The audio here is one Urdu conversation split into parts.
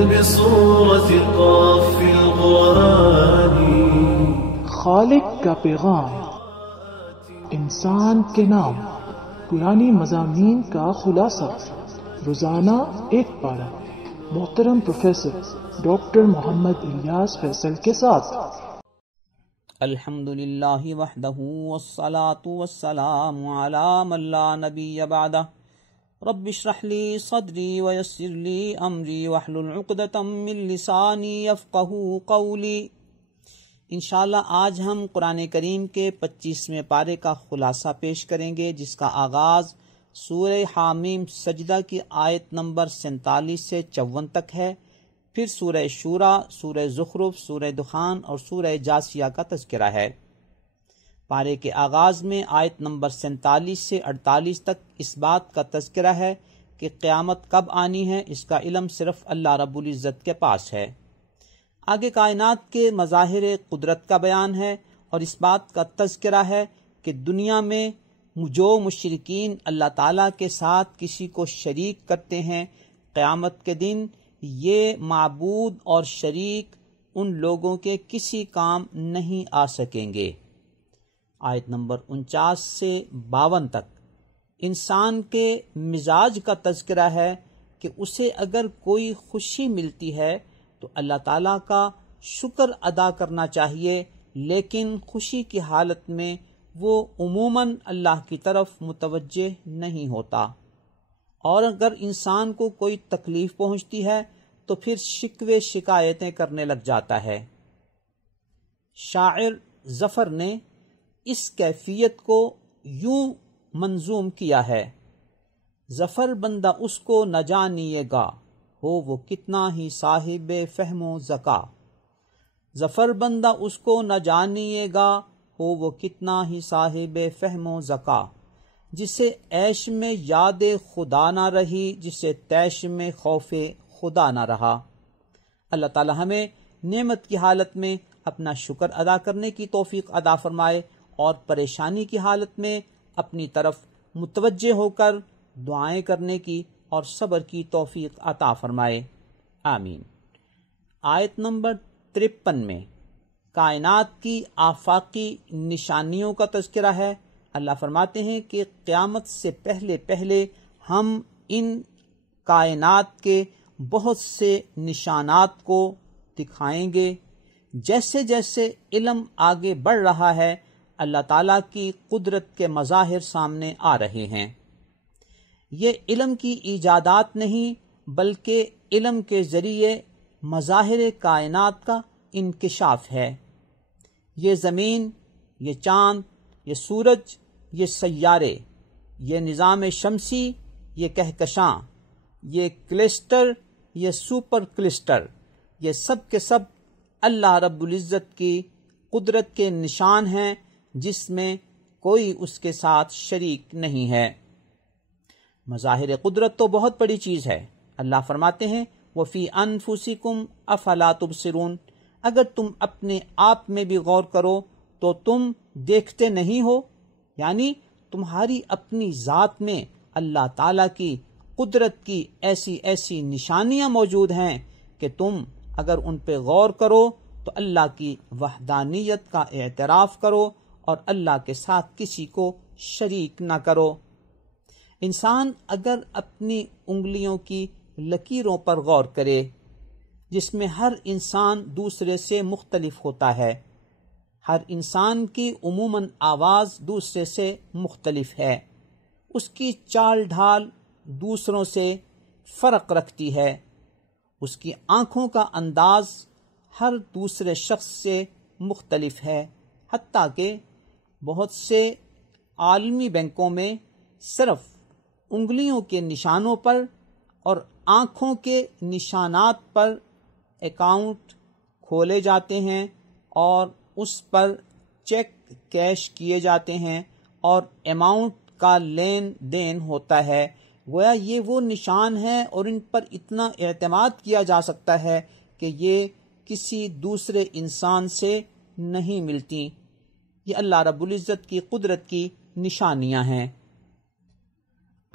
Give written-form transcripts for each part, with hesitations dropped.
بصورة قاف في القرآن. خالق کا پیغام، انسان کے نام، پرانی مضامین کا خلاصہ، روزانہ ایک پارہ، محترم پروفیسر ڈاکٹر محمد الیاس فیصل کے ساتھ۔ الحمدللہ وحدہ والصلاة والسلام علی من لا نبی بعدہ، رب اشرح لی صدری ویسر لی امری واحلل عقدۃ من لسانی یفقہوا قولی۔ انشاءاللہ آج ہم قرآن کریم کے 25ویں پارے کا خلاصہ پیش کریں گے، جس کا آغاز سورہ حامیم سجدہ کی آیت نمبر 47 سے 54 تک ہے، پھر سورہ شورى، سورہ زخرف، سورہ دخان اور سورہ جاسیہ کا تذکرہ ہے۔ پارے کے آغاز میں آیت نمبر 47 سے 48 تک اس بات کا تذکرہ ہے کہ قیامت کب آنی ہے، اس کا علم صرف اللہ رب العزت کے پاس ہے۔ آگے کائنات کے مظاہر قدرت کا بیان ہے اور اس بات کا تذکرہ ہے کہ دنیا میں جو مشرکین اللہ تعالیٰ کے ساتھ کسی کو شریک کرتے ہیں، قیامت کے دن یہ معبود اور شریک ان لوگوں کے کسی کام نہیں آ سکیں گے۔ آیت نمبر 49 سے 52 تک انسان کے مزاج کا تذکرہ ہے کہ اسے اگر کوئی خوشی ملتی ہے تو اللہ تعالیٰ کا شکر ادا کرنا چاہیے، لیکن خوشی کی حالت میں وہ عموماً اللہ کی طرف متوجہ نہیں ہوتا، اور اگر انسان کو کوئی تکلیف پہنچتی ہے تو پھر شکوے شکایتیں کرنے لگ جاتا ہے۔ شاعر ظفر نے اس کیفیت کو یوں منظوم کیا ہے: ظفر بندہ اس کو نہ جانیے گا، ہو وہ کتنا ہی صاحب فہم و ذکا۔ ظفر بندہ اس کو نہ جانیے گا، ہو وہ کتنا ہی صاحب فہم و ذکا۔ جسے عیش میں یاد خدا نہ رہی، جسے تیش میں خوف خدا نہ رہا۔ اللہ تعالی ہمیں نعمت کی حالت میں اپنا شکر ادا کرنے کی توفیق عطا فرمائے، اور پریشانی کی حالت میں اپنی طرف متوجہ ہو کر دعائیں کرنے کی اور صبر کی توفیق عطا فرمائے، آمین۔ آیت نمبر 53 میں کائنات کی آفاقی نشانیوں کا تذکرہ ہے۔ اللہ فرماتے ہیں کہ قیامت سے پہلے پہلے ہم ان کائنات کے بہت سے نشانات کو دکھائیں گے۔ جیسے جیسے علم آگے بڑھ رہا ہے، اللہ تعالیٰ کی قدرت کے مظاہر سامنے آ رہے ہیں۔ یہ علم کی ایجادات نہیں، بلکہ علم کے ذریعے مظاہر کائنات کا انکشاف ہے۔ یہ زمین، یہ چاند، یہ سورج، یہ سیارے، یہ نظام شمسی، یہ کہکشاں، یہ کلسٹر، یہ سپر کلسٹر، یہ سب کے سب اللہ رب العزت کی قدرت کے نشان ہیں، جس میں کوئی اس کے ساتھ شریک نہیں ہے۔ مظاہر قدرت تو بہت بڑی چیز ہے۔ اللہ فرماتے ہیں وَفِي أَنفُسِكُمْ أَفَلَا تُبْصِرُونَ، اگر تم اپنے آپ میں بھی غور کرو تو تم دیکھتے نہیں ہو، یعنی تمہاری اپنی ذات میں اللہ تعالیٰ کی قدرت کی ایسی ایسی نشانیاں موجود ہیں کہ تم اگر ان پہ غور کرو تو اللہ کی وحدانیت کا اعتراف کرو اور اللہ کے ساتھ کسی کو شریک نہ کرو۔ انسان اگر اپنی انگلیوں کی لکیروں پر غور کرے، جس میں ہر انسان دوسرے سے مختلف ہوتا ہے، ہر انسان کی عموماً آواز دوسرے سے مختلف ہے، اس کی چال ڈھال دوسروں سے فرق رکھتی ہے، اس کی آنکھوں کا انداز ہر دوسرے شخص سے مختلف ہے، حتیٰ کہ بہت سے عالمی بینکوں میں صرف انگلیوں کے نشانوں پر اور آنکھوں کے نشانات پر اکاؤنٹ کھولے جاتے ہیں اور اس پر چیک کیش کیے جاتے ہیں اور اماؤنٹ کا لین دین ہوتا ہے۔ گویا یہ وہ نشان ہیں اور ان پر اتنا اعتماد کیا جا سکتا ہے کہ یہ کسی دوسرے انسان سے نہیں ملتی۔ یہ اللہ رب العزت کی قدرت کی نشانیاں ہیں۔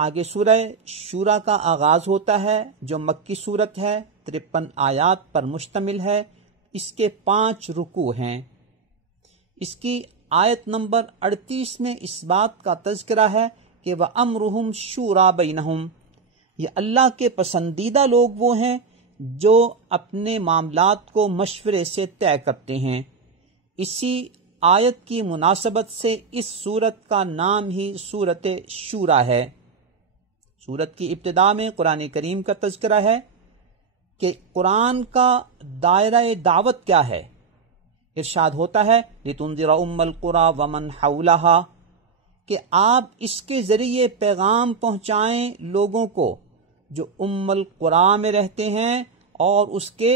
آگے سورہ شورا کا آغاز ہوتا ہے جو مکی صورت ہے، 53 آیات پر مشتمل ہے، اس کے 5 رکوع ہیں۔ اس کی آیت نمبر 38 میں اس بات کا تذکرہ ہے کہ وَأَمْرُهُمْ شُورَى بَيْنَهُمْ، یہ اللہ کے پسندیدہ لوگ وہ ہیں جو اپنے معاملات کو مشورے سے طے کرتے ہیں۔ اسی آیت کی مناسبت سے اس سورت کا نام ہی سورت شورا ہے۔ سورت کی ابتدا میں قرآن کریم کا تذکرہ ہے کہ قرآن کا دائرہ دعوت کیا ہے۔ ارشاد ہوتا ہے لِتُنذِرَ أُمَّ الْقُرَى وَمَنْ حَوْلَهَا، کہ آپ اس کے ذریعے پیغام پہنچائیں لوگوں کو جو ام القرى میں رہتے ہیں اور اس کے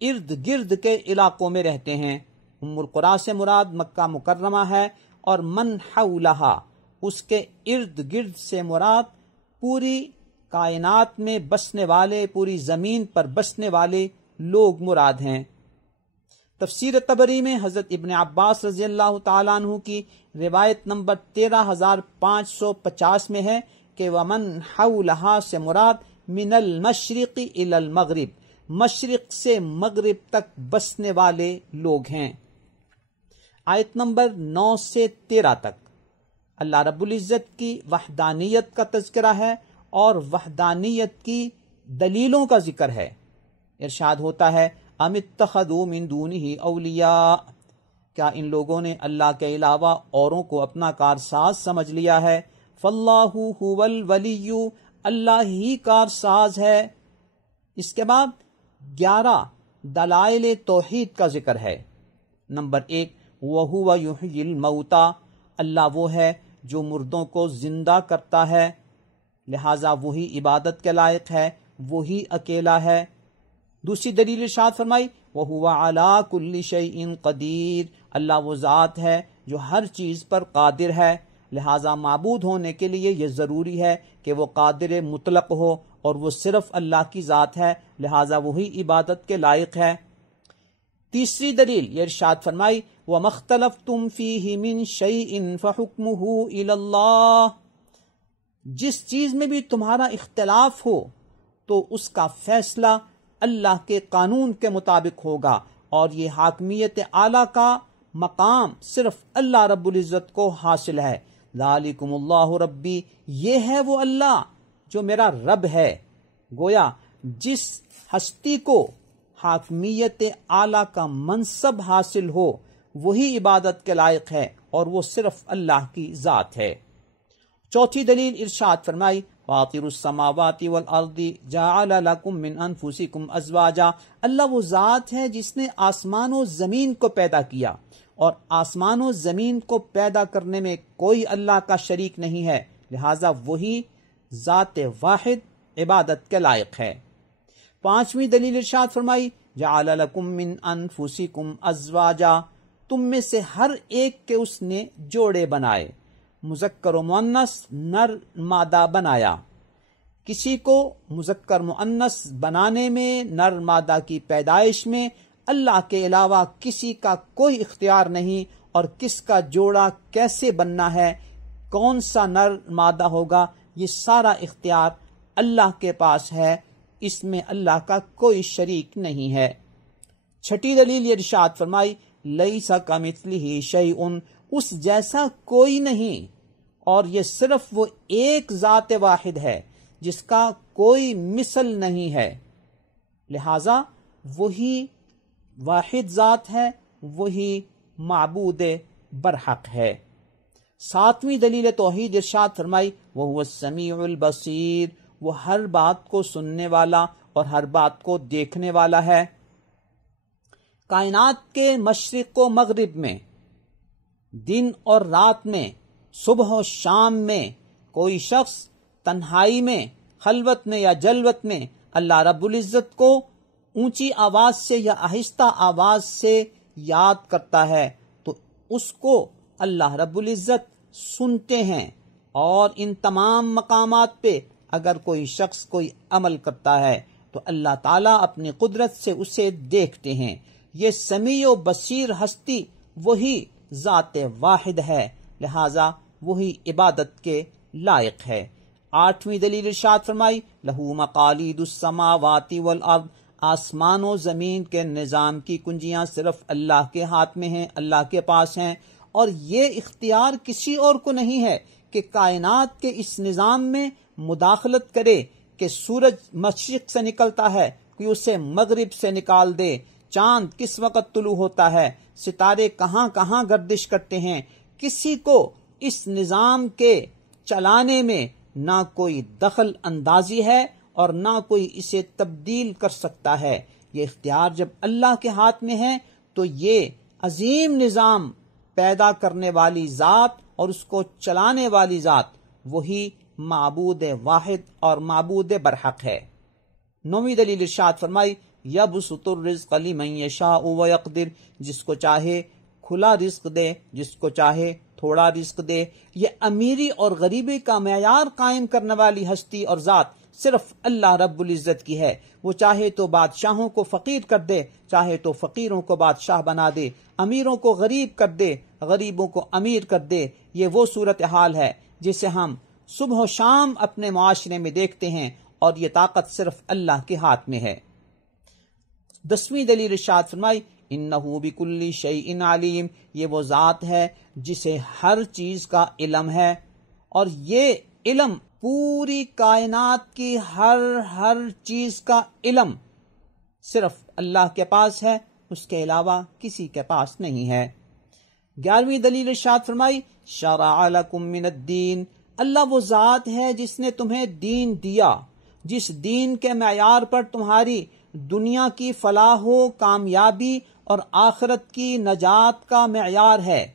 ارد گرد کے علاقوں میں رہتے ہیں۔ ام القرى سے مراد مکہ مکرمہ ہے، اور من حولها اس کے ارد گرد سے مراد پوری کائنات میں بسنے والے، پوری زمین پر بسنے والے لوگ مراد ہیں۔ تفسیر طبری میں حضرت ابن عباس رضی اللہ تعالیٰ عنہ کی روایت نمبر 13550 میں ہے کہ ومن حولها سے مراد من المشرق الى المغرب، مشرق سے مغرب تک بسنے والے لوگ ہیں۔ آیت نمبر 9 سے 13 تک اللہ رب العزت کی وحدانیت کا تذکرہ ہے اور وحدانیت کی دلیلوں کا ذکر ہے۔ ارشاد ہوتا ہے ام اتخذوا من دونه اولیاء، کیا ان لوگوں نے اللہ کے علاوہ اوروں کو اپنا کارساز سمجھ لیا ہے؟ فاللہ هو الولی، اللہ ہی کارساز ہے۔ اس کے بعد 11 دلائل توحید کا ذکر ہے۔ نمبر 1 وَهُوَ يُحْيِي الْمَوْتَى، اللہ وہ ہے جو مردوں کو زندہ کرتا ہے، لہٰذا وہی عبادت کے لائق ہے، وہی اکیلا ہے۔ دوسری دلیل ارشاد فرمائی وَهُوَ عَلَى كُلِّ شَيْءٍ قَدِيرٌ، اللہ وہ ذات ہے جو ہر چیز پر قادر ہے، لہٰذا معبود ہونے کے لیے یہ ضروری ہے کہ وہ قادر مطلق ہو، اور وہ صرف اللہ کی ذات ہے، لہٰذا وہی عبادت کے لائق ہے۔ تیسری دلیل یہ ارشاد فرمائی وَمَا اخْتَلَفْتُمْ فِيهِ مِنْ شَيْءٍ فَحُكْمُهُ إِلَى اللَّهِ، جس چیز میں بھی تمہارا اختلاف ہو تو اس کا فیصلہ اللہ کے قانون کے مطابق ہوگا، اور یہ حاکمیت اعلیٰ کا مقام صرف اللہ رب العزت کو حاصل ہے۔ ذالکم اللہ ربی، یہ ہے وہ اللہ جو میرا رب ہے۔ گویا جس ہستی کو حاکمیت اعلیٰ کا منصب حاصل ہو وہی عبادت کے لائق ہے، اور وہ صرف اللہ کی ذات ہے۔ چوتھی دلیل ارشاد فرمائی فاطر السماوات والارض جعل لکم من انفسکم ازواجا، اللہ وہ ذات ہے جس نے آسمان و زمین کو پیدا کیا، اور آسمان و زمین کو پیدا کرنے میں کوئی اللہ کا شریک نہیں ہے، لہٰذا وہی ذات واحد عبادت کے لائق ہے۔ پانچویں دلیل ارشاد فرمائی جعل لکم من انفسکم ازواجا، تم میں سے ہر ایک کے اس نے جوڑے بنائے، مذکر و مؤنث نر مادہ بنایا۔ کسی کو مذکر مؤنث بنانے میں، نر مادہ کی پیدائش میں اللہ کے علاوہ کسی کا کوئی اختیار نہیں، اور کس کا جوڑا کیسے بننا ہے، کون سا نر مادہ ہوگا، یہ سارا اختیار اللہ کے پاس ہے، اس میں اللہ کا کوئی شریک نہیں ہے۔ چھٹی دلیل یہ ارشاد فرمائی لیس کمثلہ شیء، اس جیسا کوئی نہیں، اور یہ صرف وہ ایک ذات واحد ہے جس کا کوئی مثل نہیں ہے، لہذا وہی واحد ذات ہے، وہی معبود برحق ہے۔ ساتویں دلیل توحید ارشاد فرمائی وَهُوَ السَّمِيعُ الْبَصِيرُ، وہ ہر بات کو سننے والا اور ہر بات کو دیکھنے والا ہے۔ کائنات کے مشرق و مغرب میں، دن اور رات میں، صبح و شام میں، کوئی شخص تنہائی میں، خلوت میں یا جلوت میں اللہ رب العزت کو اونچی آواز سے یا آہستہ آواز سے یاد کرتا ہے تو اس کو اللہ رب العزت سنتے ہیں، اور ان تمام مقامات پہ اگر کوئی شخص کوئی عمل کرتا ہے تو اللہ تعالیٰ اپنی قدرت سے اسے دیکھتے ہیں۔ یہ سمیع و بصیر ہستی وہی ذات واحد ہے، لہذا وہی عبادت کے لائق ہے۔ 8ویں دلیل ارشاد فرمائی لہو مقالید السماوات والارض، آسمان و زمین کے نظام کی کنجیاں صرف اللہ کے ہاتھ میں ہیں، اللہ کے پاس ہیں، اور یہ اختیار کسی اور کو نہیں ہے کہ کائنات کے اس نظام میں مداخلت کرے کہ سورج مشرق سے نکلتا ہے کوئی اسے مغرب سے نکال دے، چاند کس وقت طلوع ہوتا ہے، ستارے کہاں کہاں گردش کرتے ہیں، کسی کو اس نظام کے چلانے میں نہ کوئی دخل اندازی ہے اور نہ کوئی اسے تبدیل کر سکتا ہے۔ یہ اختیار جب اللہ کے ہاتھ میں ہے تو یہ عظیم نظام پیدا کرنے والی ذات اور اس کو چلانے والی ذات وہی معبود واحد اور معبود برحق ہے۔ 9ویں دلیل ارشاد فرمائی یبسط الرزق لمن یشاء ویقدر، جس کو چاہے کھلا رزق دے، جس کو چاہے تھوڑا رزق دے۔ یہ امیری اور غریبی کا معیار قائم کرنے والی ہستی اور ذات صرف اللہ رب العزت کی ہے۔ وہ چاہے تو بادشاہوں کو فقیر کر دے، چاہے تو فقیروں کو بادشاہ بنا دے، امیروں کو غریب کر دے، غریبوں کو امیر کر دے۔ یہ وہ صورتحال ہے جسے ہم صبح و شام اپنے معاشرے میں دیکھتے ہیں، اور یہ طاقت صرف اللہ کے ہاتھ میں ہے۔ 10ویں دلیل ارشاد فرمائی انہ بکل شیء علیم، یہ وہ ذات ہے جسے ہر چیز کا علم ہے، اور یہ علم پوری کائنات کی ہر چیز کا علم صرف اللہ کے پاس ہے، اس کے علاوہ کسی کے پاس نہیں ہے۔ 11ویں دلیل ارشاد فرمائی شرع لکم من الدین، اللہ وہ ذات ہے جس نے تمہیں دین دیا، جس دین کے معیار پر تمہاری دنیا کی فلاح و کامیابی اور آخرت کی نجات کا معیار ہے۔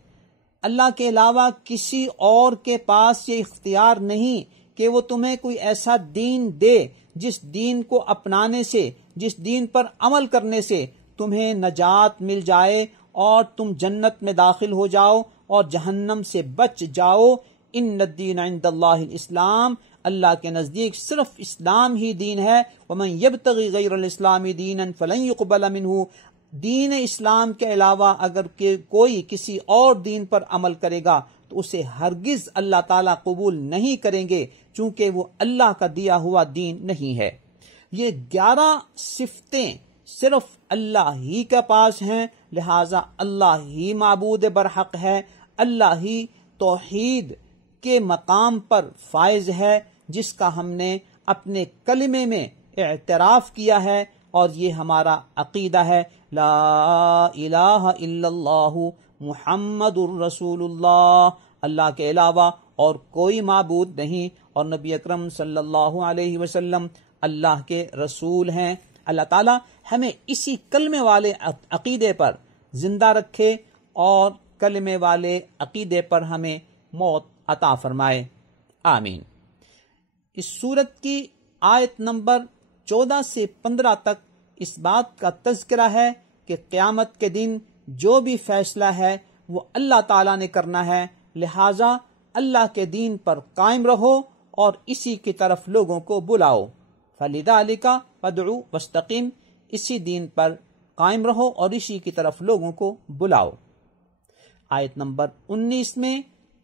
اللہ کے علاوہ کسی اور کے پاس یہ اختیار نہیں کہ وہ تمہیں کوئی ایسا دین دے جس دین کو اپنانے سے، جس دین پر عمل کرنے سے تمہیں نجات مل جائے اور تم جنت میں داخل ہو جاؤ اور جہنم سے بچ جاؤ۔ ان الدین عند اللہ الاسلام، اللہ کے نزدیک صرف اسلام ہی دین ہے۔ ومن یبتغی غیر الاسلام دینا فلن یقبل منہ، دین اسلام کے علاوہ اگر کوئی کسی اور دین پر عمل کرے گا تو اسے ہرگز اللہ تعالیٰ قبول نہیں کریں گے، چونکہ وہ اللہ کا دیا ہوا دین نہیں ہے۔ یہ 11 صفتیں صرف اللہ ہی کے پاس ہیں، لہٰذا اللہ ہی معبود برحق ہے، اللہ ہی توحید کے مقام پر فائز ہے، جس کا ہم نے اپنے کلمے میں اعتراف کیا ہے، اور یہ ہمارا عقیدہ ہے لا الہ الا اللہ محمد الرسول اللہ، اللہ کے علاوہ اور کوئی معبود نہیں، اور نبی اکرم صلی اللہ علیہ وسلم اللہ کے رسول ہیں۔ اللہ تعالیٰ ہمیں اسی کلمے والے عقیدے پر زندہ رکھے اور کلمے والے عقیدے پر ہمیں موت عطا فرمائے، آمین۔ اس سورت کی آیت نمبر 14 سے 15 تک اس بات کا تذکرہ ہے کہ قیامت کے دن جو بھی فیصلہ ہے وہ اللہ تعالیٰ نے کرنا ہے، لہٰذا اللہ کے دین پر قائم رہو اور اسی کی طرف لوگوں کو بلاؤ۔ فَلِذَلِكَ فَادْعُ وَاسْتَقِمْ، اسی دین پر قائم رہو اور اسی کی طرف لوگوں کو بلاؤ۔ آیت نمبر 19 میں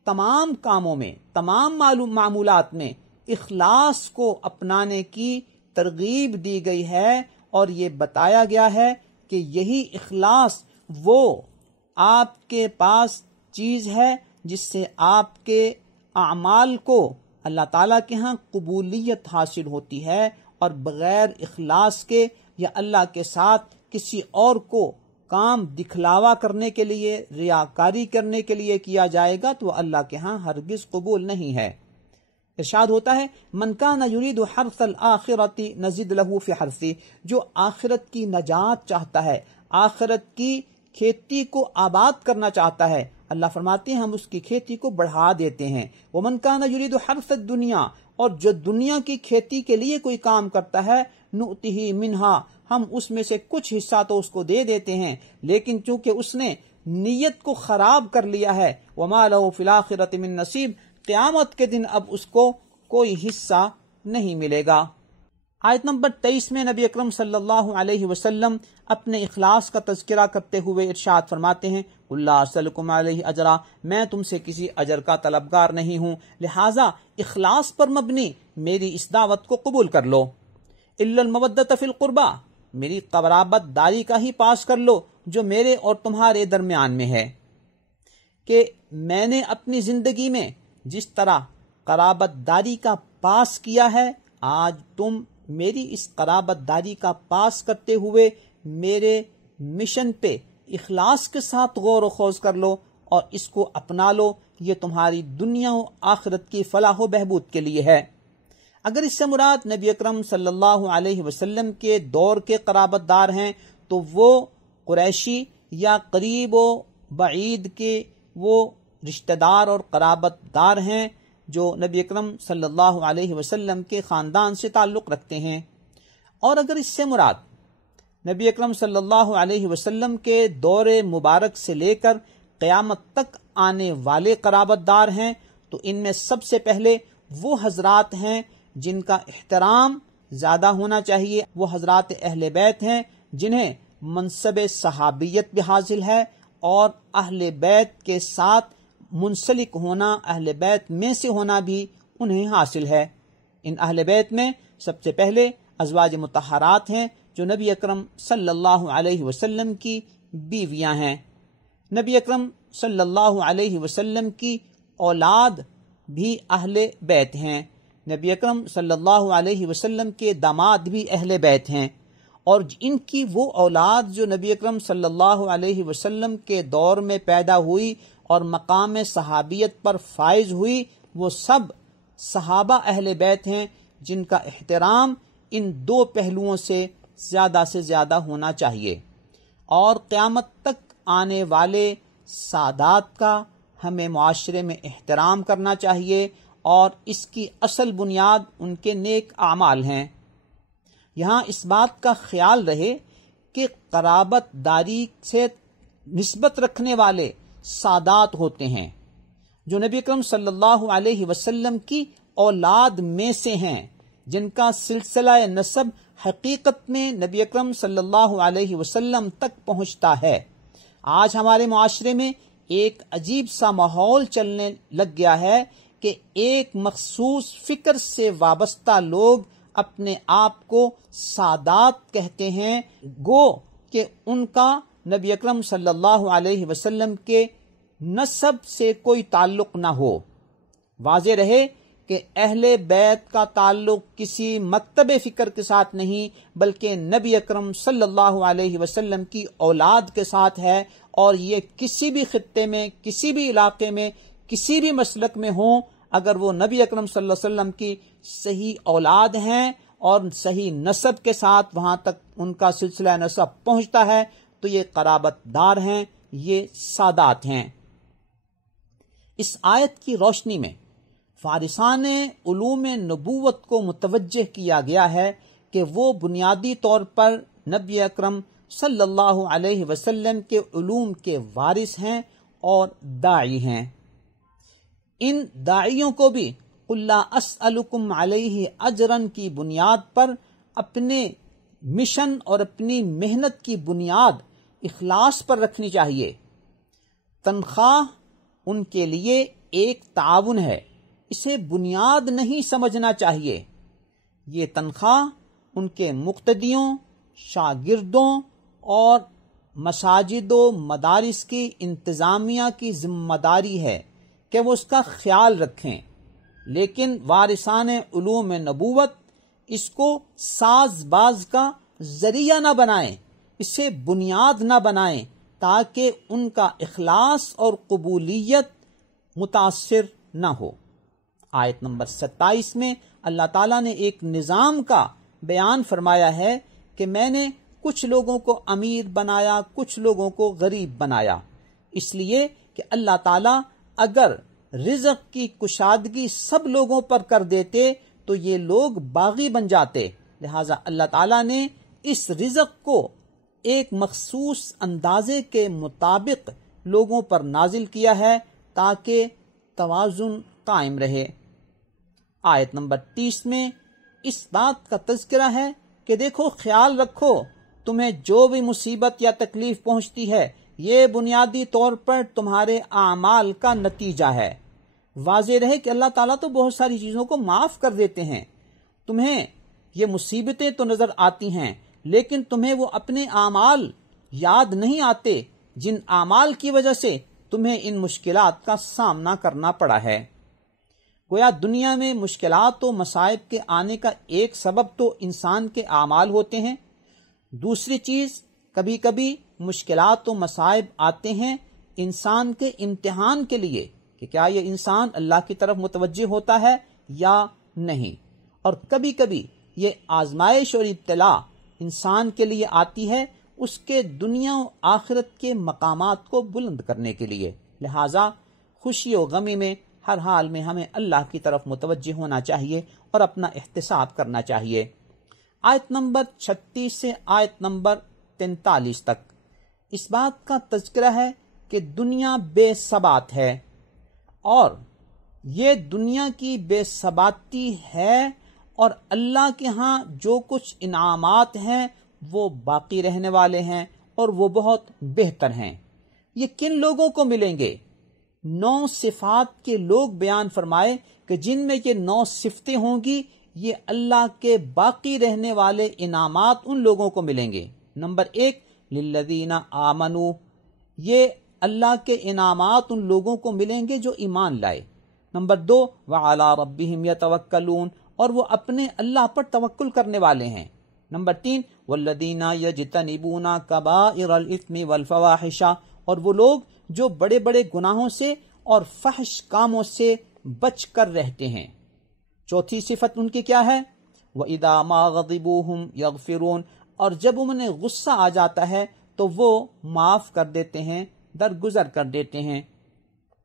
تمام کاموں میں، تمام معمولات میں اخلاص کو اپنانے کی ترغیب دی گئی ہے، اور یہ بتایا گیا ہے کہ یہی اخلاص وہ آپ کے پاس چیز ہے جس سے آپ کے اعمال کو اللہ تعالیٰ کے ہاں قبولیت حاصل ہوتی ہے، اور بغیر اخلاص کے یا اللہ کے ساتھ کسی اور کو کام دکھلاوا کرنے کے لیے، ریاکاری کرنے کے لیے کیا جائے گا تو اللہ کے ہاں ہرگز قبول نہیں ہے۔ ارشاد ہوتا ہے من کان یرید حرث الآخرۃ نزد لہ فی حرثہ، جو آخرت کی نجات چاہتا ہے، آخرت کی کھیتی کو آباد کرنا چاہتا ہے، اللہ فرماتے ہیں ہم اس کی کھیتی کو بڑھا دیتے ہیں۔ ومن کان یرید حرث الدنیا، اور جو دنیا کی کھیتی کے لیے کوئی کام کرتا ہے، نؤتہ منہا، ہم اس میں سے کچھ حصہ تو اس کو دے دیتے ہیں، لیکن چونکہ اس نے نیت کو خراب کر لیا ہے، وما لہ فی الآخرۃ من نصیب، قیامت کے دن اب اس کو کوئی حصہ نہیں ملے گا۔ آیت نمبر 23 میں نبی اکرم صلی اللہ علیہ وسلم اپنے اخلاص کا تذکرہ کرتے ہوئے ارشاد فرماتے ہیں اللہ اسألکم علیہ اجرا، میں تم سے کسی اجر کا طلبگار نہیں ہوں، لہٰذا اخلاص پر مبنی میری اس دعوت کو قبول کر لو۔ الا المودۃ فی القربہ، میری قرابت داری کا ہی پاس کر لو جو میرے اور تمہارے درمیان میں ہے، کہ میں نے اپنی زندگی میں جس طرح قرابت داری کا پاس کیا ہے، آج تم میری اس قرابت داری کا پاس کرتے ہوئے میرے مشن پہ اخلاص کے ساتھ غور و خوض کر لو اور اس کو اپنا لو، یہ تمہاری دنیا و آخرت کی فلاح و بہبود کے لیے ہے۔ اگر اس سے مراد نبی اکرم صلی اللہ علیہ وسلم کے دور کے قرابت دار ہیں تو وہ قریشی یا قریب و بعید کے وہ رشتہ دار اور قرابت دار ہیں جو نبی اکرم صلی اللہ علیہ وسلم کے خاندان سے تعلق رکھتے ہیں۔ اور اگر اس سے مراد نبی اکرم صلی اللہ علیہ وسلم کے دور مبارک سے لے کر قیامت تک آنے والے قرابت دار ہیں تو ان میں سب سے پہلے وہ حضرات ہیں جن کا احترام زیادہ ہونا چاہیے، وہ حضرات اہل بیت ہیں جنہیں منصب صحابیت بھی حاصل ہے اور اہل بیت کے ساتھ منسلک ہونا، اہل بیت میں سے ہونا بھی انہیں حاصل ہے۔ ان اہل بیت میں سب سے پہلے ازواج مطہرات ہیں جو نبی اکرم صلی اللہ علیہ وسلم کی بیویاں ہیں۔ نبی اکرم صلی اللہ علیہ وسلم کی اولاد بھی اہل بیت ہیں، نبی اکرم صلی اللہ علیہ وسلم کے داماد بھی اہل بیت ہیں، اور ان کی وہ اولاد جو نبی اکرم صلی اللہ علیہ وسلم کے دور میں پیدا ہوئی اور مقام صحابیت پر فائز ہوئی، وہ سب صحابہ اہل بیت ہیں جن کا احترام ان دو پہلوؤں سے زیادہ ہونا چاہیے۔ اور قیامت تک آنے والے سادات کا ہمیں معاشرے میں احترام کرنا چاہیے اور اس کی اصل بنیاد ان کے نیک اعمال ہیں۔ یہاں اس بات کا خیال رہے کہ قرابت داری سے نسبت رکھنے والے سادات ہوتے ہیں جو نبی اکرم صلی اللہ علیہ وسلم کی اولاد میں سے ہیں، جن کا سلسلہ نسب حقیقت میں نبی اکرم صلی اللہ علیہ وسلم تک پہنچتا ہے۔ آج ہمارے معاشرے میں ایک عجیب سا ماحول چلنے لگ گیا ہے کہ ایک مخصوص فکر سے وابستہ لوگ اپنے آپ کو سادات کہتے ہیں، گو کہ ان کا نبی اکرم صلی اللہ علیہ وسلم کے نسب سے کوئی تعلق نہ ہو۔ واضح رہے کہ اہل بیت کا تعلق کسی مکتب فکر کے ساتھ نہیں بلکہ نبی اکرم صلی اللہ علیہ وسلم کی اولاد کے ساتھ ہے، اور یہ کسی بھی خطے میں، کسی بھی علاقے میں، کسی بھی مسلک میں ہوں، اگر وہ نبی اکرم صلی اللہ علیہ وسلم کی صحیح اولاد ہیں اور صحیح نسب کے ساتھ وہاں تک ان کا سلسلہ نسب پہنچتا ہے تو یہ قرابت دار ہیں، یہ سادات ہیں۔ اس آیت کی روشنی میں فارسان علوم نبوت کو متوجہ کیا گیا ہے کہ وہ بنیادی طور پر نبی اکرم صلی اللہ علیہ وسلم کے علوم کے وارث ہیں اور داعی ہیں۔ ان داعیوں کو بھی قُلْ لَا أَسْأَلُكُمْ عَلَيْهِ اجراً کی بنیاد پر اپنے مشن اور اپنی محنت کی بنیاد اخلاص پر رکھنی چاہیے۔ تنخواہ ان کے لیے ایک تعاون ہے، اسے بنیاد نہیں سمجھنا چاہیے۔ یہ تنخواہ ان کے مقتدیوں، شاگردوں اور مساجد و مدارس کی انتظامیہ کی ذمہ داری ہے کہ وہ اس کا خیال رکھیں، لیکن وارثان علوم نبوت اس کو ساز باز کا ذریعہ نہ بنائیں، اسے بنیاد نہ بنائیں تاکہ ان کا اخلاص اور قبولیت متاثر نہ ہو۔ آیت نمبر 27 میں اللہ تعالیٰ نے ایک نظام کا بیان فرمایا ہے کہ میں نے کچھ لوگوں کو امیر بنایا، کچھ لوگوں کو غریب بنایا، اس لیے کہ اللہ تعالیٰ اگر رزق کی کشادگی سب لوگوں پر کر دیتے تو یہ لوگ باغی بن جاتے، لہٰذا اللہ تعالیٰ نے اس رزق کو ایک مخصوص اندازے کے مطابق لوگوں پر نازل کیا ہے تاکہ توازن قائم رہے۔ آیت نمبر 30 میں اس بات کا تذکرہ ہے کہ دیکھو خیال رکھو تمہیں جو بھی مصیبت یا تکلیف پہنچتی ہے یہ بنیادی طور پر تمہارے اعمال کا نتیجہ ہے۔ واضح رہے کہ اللہ تعالیٰ تو بہت ساری چیزوں کو معاف کر دیتے ہیں، تمہیں یہ مصیبتیں تو نظر آتی ہیں لیکن تمہیں وہ اپنے اعمال یاد نہیں آتے جن اعمال کی وجہ سے تمہیں ان مشکلات کا سامنا کرنا پڑا ہے۔ گویا دنیا میں مشکلات و مصائب کے آنے کا ایک سبب تو انسان کے اعمال ہوتے ہیں، دوسری چیز کبھی کبھی مشکلات و مصائب آتے ہیں انسان کے امتحان کے لیے کہ کیا یہ انسان اللہ کی طرف متوجہ ہوتا ہے یا نہیں، اور کبھی کبھی یہ آزمائش اور ابتلا انسان کے لیے آتی ہے اس کے دنیا و آخرت کے مقامات کو بلند کرنے کے لیے۔ لہٰذا خوشی و غمی میں ہر حال میں ہمیں اللہ کی طرف متوجہ ہونا چاہیے اور اپنا احتساب کرنا چاہیے۔ آیت نمبر 36 سے آیت نمبر 43 تک اس بات کا تذکرہ ہے کہ دنیا بے ثبات ہے، اور یہ دنیا کی بے ثباتی ہے اور اللہ کے ہاں جو کچھ انعامات ہیں وہ باقی رہنے والے ہیں اور وہ بہت بہتر ہیں۔ یہ کن لوگوں کو ملیں گے؟ 9 صفات کے لوگ بیان فرمائے کہ جن میں یہ 9 صفتیں ہوں گی، یہ اللہ کے باقی رہنے والے انعامات ان لوگوں کو ملیں گے۔ نمبر 1 للذین آمنوا، یہ اللہ کے انعامات ان لوگوں کو ملیں گے جو ایمان لائے۔ نمبر 2 وعلی ربہم یتوکلون، اور وہ اپنے اللہ پر توکل کرنے والے ہیں۔ نمبر 3 والذین یجتنبون کبائر الاثم والفواحش، اور وہ لوگ جو بڑے بڑے گناہوں سے اور فحش کاموں سے بچ کر رہتے ہیں۔ چوتھی صفت ان کی کیا ہے؟ وَإِذَا مَا غَضِبُوا هُمْ يَغْفِرُونَ، اور جب انہیں غصہ آ جاتا ہے تو وہ معاف کر دیتے ہیں، درگزر کر دیتے ہیں۔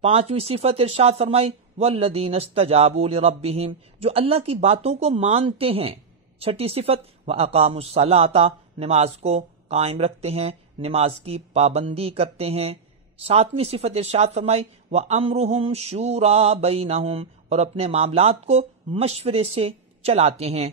5ویں صفت ارشاد فرمائی وَالَّذِينَ اسْتَجَابُوا لِرَبِّهِمْ، جو اللہ کی باتوں کو مانتے ہیں۔ 6ٹھی صفت وَأَقَامُوا الصَّلَاةَ، نماز کو قائم رکھتے ہیں، نماز کی پابندی کرتے ہیں۔ 7ویں صفت ارشاد فرمائی وَأَمْرُهُمْ شُورَى بَيْنَهُمْ، اور اپنے معاملات کو مشورے سے چلاتے ہیں۔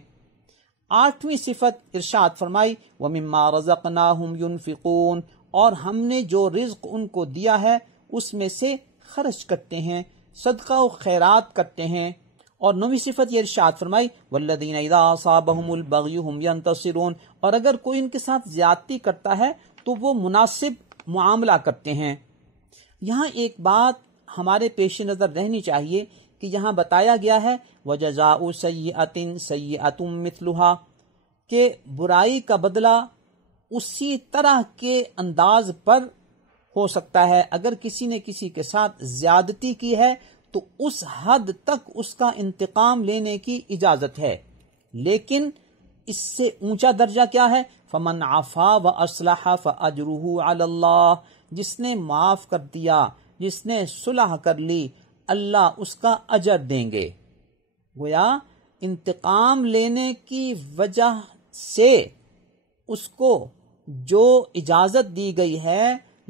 8ویں صفت ارشاد فرمائی وَمِمَّا رَزَقْنَاهُمْ يُنْفِقُونَ، اور ہم نے جو رزق ان کو دیا ہے اس میں سے خرچ کرتے ہیں، صدقہ و خیرات کرتے ہیں۔ اور 9ویں صفت یہ ارشاد فرمائی وَالَّذِينَ إِذَا أَصَابَهُمُ الْبَغْيُ هُمْ يَنْتَصِرُونَ، اور اگر کوئی ان کے ساتھ زیادتی کرتا ہے تو وہ مناسب معاملہ کرتے ہیں۔ یہاں ایک بات ہمارے پیش نظر رہنی چاہیے کہ یہاں بتایا گیا ہے وَجَزَاءُ سَيِّئَةٍ سَيِّئَةٌ مِثْلُهَا، کہ برائی کا بدلہ اسی طرح کے انداز پر ہو سکتا ہے۔ اگر کسی نے کسی کے ساتھ زیادتی کی ہے تو اس حد تک اس کا انتقام لینے کی اجازت ہے، لیکن اس سے اونچا درجہ کیا ہے؟ فَمَنْ عَفَا وَأَصْلَحَ فَأَجْرُهُ عَلَى اللَّهِ، جس نے معاف کر دیا، جس نے صلح کر لی، اللہ اس کا اجر دیں گے۔ گویا انتقام لینے کی وجہ سے اس کو جو اجازت دی گئی ہے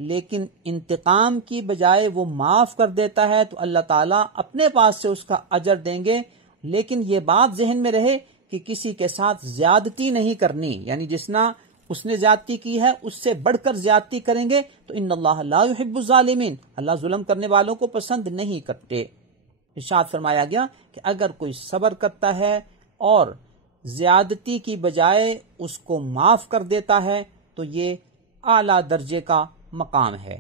لیکن انتقام کی بجائے وہ معاف کر دیتا ہے تو اللہ تعالیٰ اپنے پاس سے اس کا اجر دیں گے، لیکن یہ بات ذہن میں رہے کہ کسی کے ساتھ زیادتی نہیں کرنی، یعنی جسنا اس نے زیادتی کی ہے اس سے بڑھ کر زیادتی کریں گے تو ان اللہ لا يحب الظالمین، اللہ ظلم کرنے والوں کو پسند نہیں کرتے۔ ارشاد فرمایا گیا کہ اگر کوئی صبر کرتا ہے اور زیادتی کی بجائے اس کو معاف کر دیتا ہے تو یہ اعلیٰ درجے کا مقام ہے۔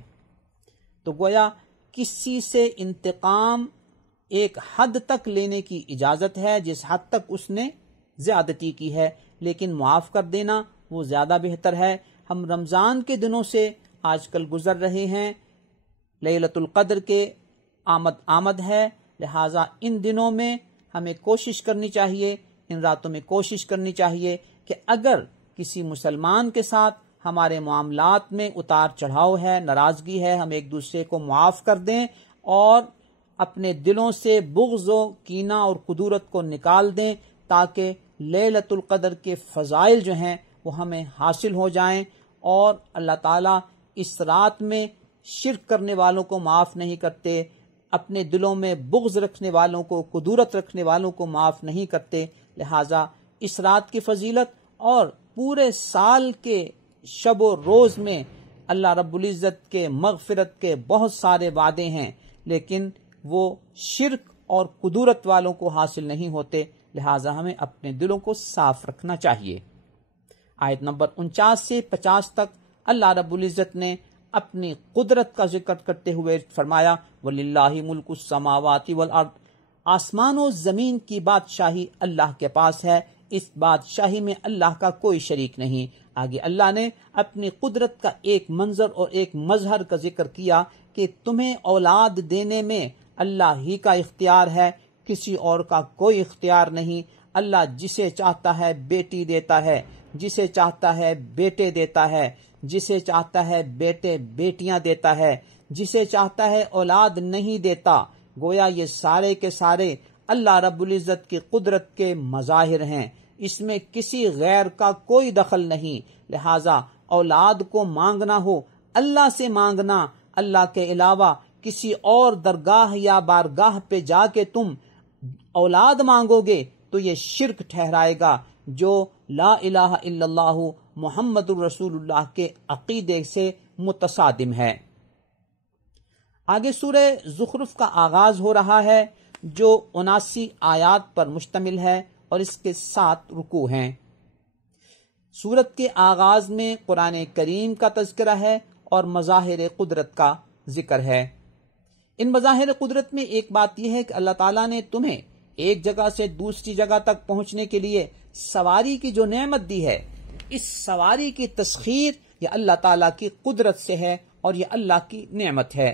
تو گویا کسی سے انتقام ایک حد تک لینے کی اجازت ہے جس حد تک اس نے زیادتی کی ہے، لیکن معاف کر دینا وہ زیادہ بہتر ہے۔ ہم رمضان کے دنوں سے آج کل گزر رہے ہیں، لیلۃ القدر کے آمد ہے، لہٰذا ان دنوں میں ہمیں کوشش کرنی چاہیے، ان راتوں میں کوشش کرنی چاہیے کہ اگر کسی مسلمان کے ساتھ ہمارے معاملات میں اتار چڑھاؤ ہے، ناراضگی ہے، ہم ایک دوسرے کو معاف کر دیں اور اپنے دلوں سے بغض و کینہ اور کدورت کو نکال دیں تاکہ لیلۃ القدر کے فضائل جو ہیں وہ ہمیں حاصل ہو جائیں، اور اللہ تعالیٰ اس رات میں شرک کرنے والوں کو معاف نہیں کرتے، اپنے دلوں میں بغض رکھنے والوں کو، کدورت رکھنے والوں کو معاف نہیں کرتے۔ لہٰذا اس رات کی فضیلت اور پورے سال کے شب و روز میں اللہ رب العزت کے مغفرت کے بہت سارے وعدے ہیں، لیکن وہ شرک اور قدورت والوں کو حاصل نہیں ہوتے، لہٰذا ہمیں اپنے دلوں کو صاف رکھنا چاہیے۔ آیت نمبر 49 سے 50 تک اللہ رب العزت نے اپنی قدرت کا ذکر کرتے ہوئے فرمایا، وَلِلَّهِ مُلْكُ السَّمَاوَاتِ وَالْأَرْضِ، آسمان و زمین کی بادشاہی اللہ کے پاس ہے، اس بادشاہی میں اللہ کا کوئی شریک نہیں۔ آگے اللہ نے اپنی قدرت کا ایک منظر اور ایک مظہر کا ذکر کیا کہ تمہیں اولاد دینے میں اللہ ہی کا اختیار ہے، کسی اور کا کوئی اختیار نہیں۔ اللہ جسے چاہتا ہے بیٹی دیتا ہے، جسے چاہتا ہے بیٹے دیتا ہے، جسے چاہتا ہے بیٹے بیٹیاں دیتا ہے، جسے چاہتا ہے اولاد نہیں دیتا۔ گویا یہ سارے کے سارے اللہ رب العزت کی قدرت کے مظاہر ہیں، اس میں کسی غیر کا کوئی دخل نہیں۔ لہٰذا اولاد کو مانگنا ہو اللہ سے مانگنا، اللہ کے علاوہ کسی اور درگاہ یا بارگاہ پہ جا کے تم اولاد مانگو گے تو یہ شرک ٹھہرائے گا جو لا الہ الا اللہ محمد الرسول اللہ کے عقیدے سے متصادم ہے۔ آگے سورہ زخرف کا آغاز ہو رہا ہے جو 79 آیات پر مشتمل ہے اور اس کے 7 رکوع ہیں۔ سورت کے آغاز میں قرآن کریم کا تذکرہ ہے اور مظاہر قدرت کا ذکر ہے۔ ان مظاہر قدرت میں ایک بات یہ ہے کہ اللہ تعالیٰ نے تمہیں ایک جگہ سے دوسری جگہ تک پہنچنے کے لیے سواری کی جو نعمت دی ہے، اس سواری کی تسخیر یہ اللہ تعالیٰ کی قدرت سے ہے اور یہ اللہ کی نعمت ہے۔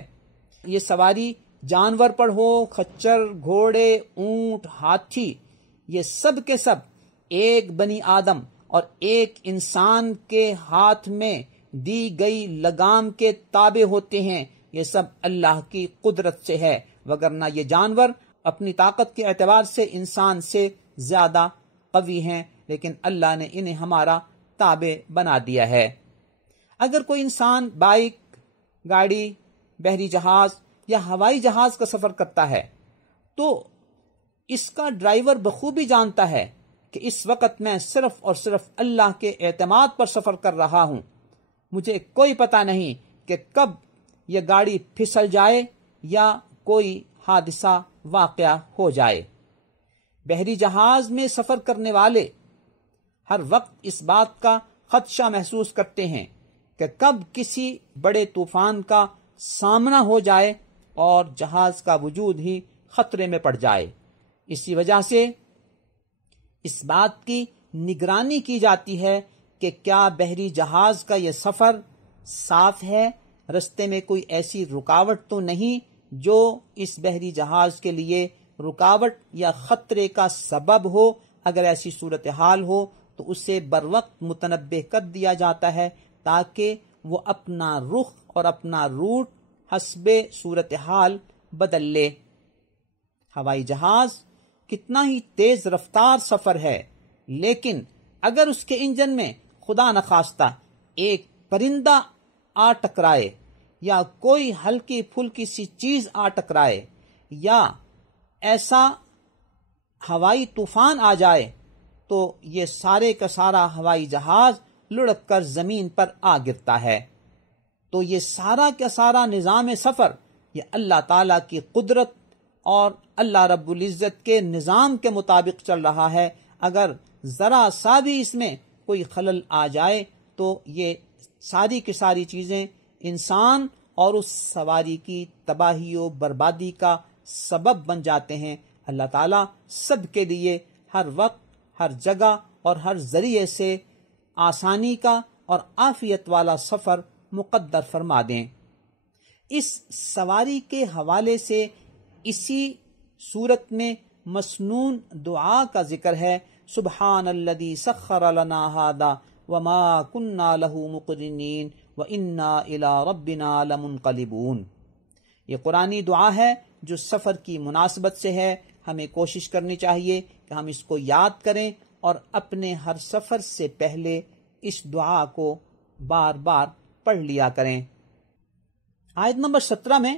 یہ سواری جانور پر ہو، خچر، گھوڑے، اونٹ، ہاتھی، یہ سب کے سب ایک بنی آدم اور ایک انسان کے ہاتھ میں دی گئی لگام کے تابع ہوتے ہیں۔ یہ سب اللہ کی قدرت سے ہے، وگرنہ یہ جانور اپنی طاقت کے اعتبار سے انسان سے زیادہ قوی ہیں، لیکن اللہ نے انہیں ہمارا تابع بنا دیا ہے۔ اگر کوئی انسان بائک، گاڑی، بحری جہاز یا ہوائی جہاز کا سفر کرتا ہے تو اس کا ڈرائیور بخوبی جانتا ہے کہ اس وقت میں صرف اور صرف اللہ کے اعتماد پر سفر کر رہا ہوں، مجھے کوئی پتہ نہیں کہ کب یہ گاڑی پھسل جائے یا کوئی حادثہ واقع ہو جائے۔ بحری جہاز میں سفر کرنے والے ہر وقت اس بات کا خدشہ محسوس کرتے ہیں کہ کب کسی بڑے طوفان کا سامنا ہو جائے اور جہاز کا وجود ہی خطرے میں پڑ جائے۔ اسی وجہ سے اس بات کی نگرانی کی جاتی ہے کہ کیا بحری جہاز کا یہ سفر صاف ہے، رستے میں کوئی ایسی رکاوٹ تو نہیں جو اس بحری جہاز کے لیے رکاوٹ یا خطرے کا سبب ہو۔ اگر ایسی صورتحال ہو تو اسے بروقت متنبہ کر دیا جاتا ہے تاکہ وہ اپنا رخ اور اپنا روٹ حسب صورتحال بدل لے۔ ہوائی جہاز کتنا ہی تیز رفتار سفر ہے، لیکن اگر اس کے انجن میں خدا نخواستہ ایک پرندہ آ ٹکرائے یا کوئی ہلکی پھلکی سی چیز آ ٹکرائے یا ایسا ہوائی طوفان آ جائے تو یہ سارے کا سارا ہوائی جہاز لڑک کر زمین پر آ گرتا ہے۔ تو یہ سارا کا سارا نظام سفر یہ اللہ تعالیٰ کی قدرت اور اللہ رب العزت کے نظام کے مطابق چل رہا ہے۔ اگر ذرا سا بھی اس میں کوئی خلل آ جائے تو یہ ساری کی ساری چیزیں انسان اور اس سواری کی تباہی و بربادی کا سبب بن جاتے ہیں۔ اللہ تعالیٰ سب کے لیے ہر وقت، ہر جگہ اور ہر ذریعے سے آسانی کا اور عافیت والا سفر مقدر فرما دیں۔ اس سواری کے حوالے سے اسی صورت میں مسنون دعا کا ذکر ہے، سبحان الذی سخر لنا ھذا وما كنا له مقرنین وانا الی ربنا لمنقلبون۔ یہ قرآنی دعا ہے جو سفر کی مناسبت سے ہے۔ ہمیں کوشش کرنی چاہیے کہ ہم اس کو یاد کریں اور اپنے ہر سفر سے پہلے اس دعا کو بار بار پڑھ لیا کریں۔ آیت نمبر 17 میں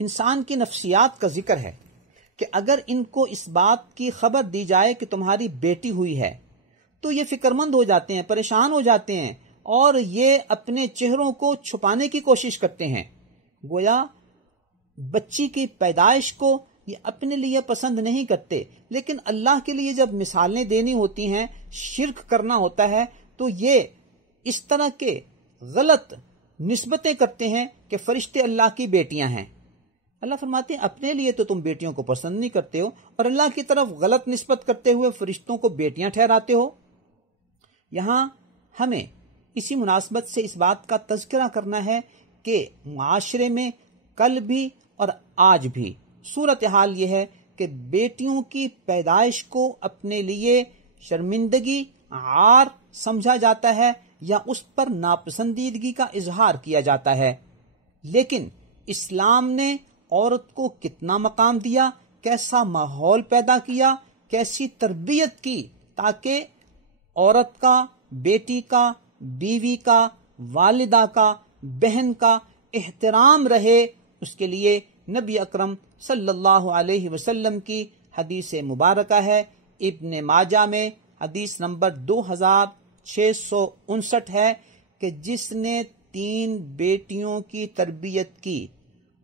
انسان کی نفسیات کا ذکر ہے کہ اگر ان کو اس بات کی خبر دی جائے کہ تمہاری بیٹی ہوئی ہے تو یہ فکرمند ہو جاتے ہیں، پریشان ہو جاتے ہیں اور یہ اپنے چہروں کو چھپانے کی کوشش کرتے ہیں. گویا بچی کی پیدائش کو یہ اپنے لیے پسند نہیں کرتے، لیکن اللہ کے لیے جب مثالیں دینی ہوتی ہیں، شرک کرنا ہوتا ہے، تو یہ اس طرح کے غلط نسبتیں کرتے ہیں کہ فرشتے اللہ کی بیٹیاں ہیں. اللہ فرماتے ہیں اپنے لیے تو تم بیٹیوں کو پسند نہیں کرتے ہو، اور اللہ کی طرف غلط نسبت کرتے ہوئے فرشتوں کو بیٹیاں ٹھہراتے ہو. یہاں ہمیں اسی مناسبت سے اس بات کا تذکرہ کرنا ہے کہ معاشرے میں کل بھی اور آج بھی صورتحال یہ ہے کہ بیٹیوں کی پیدائش کو اپنے لیے شرمندگی، عار سمجھا جاتا ہے یا اس پر ناپسندیدگی کا اظہار کیا جاتا ہے. لیکن اسلام نے عورت کو کتنا مقام دیا، کیسا ماحول پیدا کیا، کیسی تربیت کی تاکہ عورت کا، بیٹی کا، بیوی کا، والدہ کا، بہن کا احترام رہے. اس کے لیے نبی اکرم صلی اللہ علیہ وسلم کی حدیث مبارکہ ہے، ابن ماجہ میں حدیث نمبر 2659 ہے کہ جس نے 3 بیٹیوں کی تربیت کی،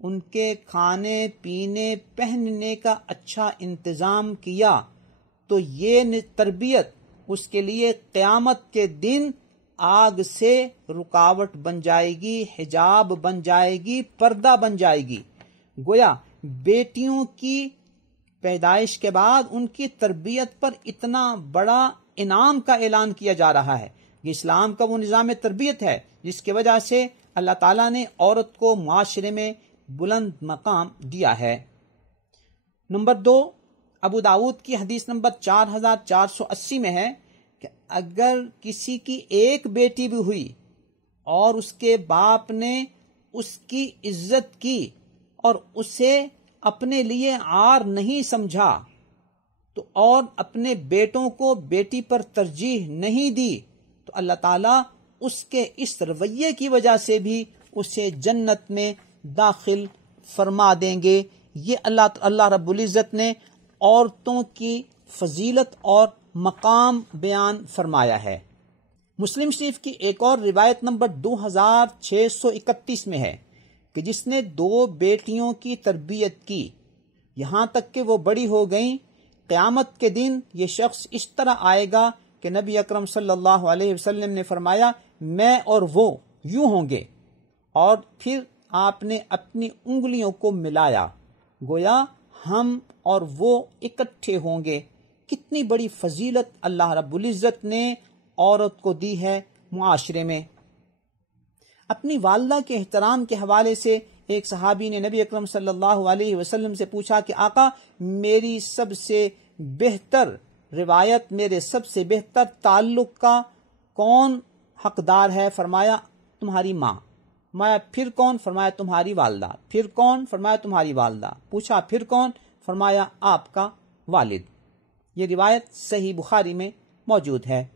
ان کے کھانے پینے پہننے کا اچھا انتظام کیا، تو یہ تربیت اس کے لیے قیامت کے دن آگ سے رکاوٹ بن جائے گی، حجاب بن جائے گی، پردہ بن جائے گی. گویا بیٹیوں کی پیدائش کے بعد ان کی تربیت پر اتنا بڑا انعام کا اعلان کیا جا رہا ہے. یہ اسلام کا وہ نظام تربیت ہے جس کی وجہ سے اللہ تعالیٰ نے عورت کو معاشرے میں بلند مقام دیا ہے. نمبر 2، ابو داؤد کی حدیث نمبر 4480 میں ہے کہ اگر کسی کی ایک بیٹی بھی ہوئی اور اس کے باپ نے اس کی عزت کی اور اسے اپنے لیے عار نہیں سمجھا تو اور اپنے بیٹوں کو بیٹی پر ترجیح نہیں دی، تو اللہ تعالیٰ اس کے اس رویے کی وجہ سے بھی اسے جنت میں داخل فرما دیں گے. یہ اللہ رب العزت نے عورتوں کی فضیلت اور مقام بیان فرمایا ہے. مسلم شریف کی ایک اور روایت نمبر 2631 میں ہے کہ جس نے 2 بیٹیوں کی تربیت کی یہاں تک کہ وہ بڑی ہو گئیں، قیامت کے دن یہ شخص اس طرح آئے گا کہ نبی اکرم صلی اللہ علیہ وسلم نے فرمایا میں اور وہ یوں ہوں گے، اور پھر آپ نے اپنی انگلیوں کو ملایا، گویا ہم اور وہ اکٹھے ہوں گے. کتنی بڑی فضیلت اللہ رب العزت نے عورت کو دی ہے معاشرے میں. اپنی والدہ کے احترام کے حوالے سے ایک صحابی نے نبی اکرم صلی اللہ علیہ وسلم سے پوچھا کہ آقا میری سب سے بہتر روایت، میرے سب سے بہتر تعلق کا کون حقدار ہے؟ فرمایا تمہاری ماں. فرمایا پھر کون؟ فرمایا تمہاری والدہ. پھر کون؟ فرمایا تمہاری والدہ. پوچھا پھر کون؟ فرمایا آپ کا والد. یہ روایت صحیح بخاری میں موجود ہے.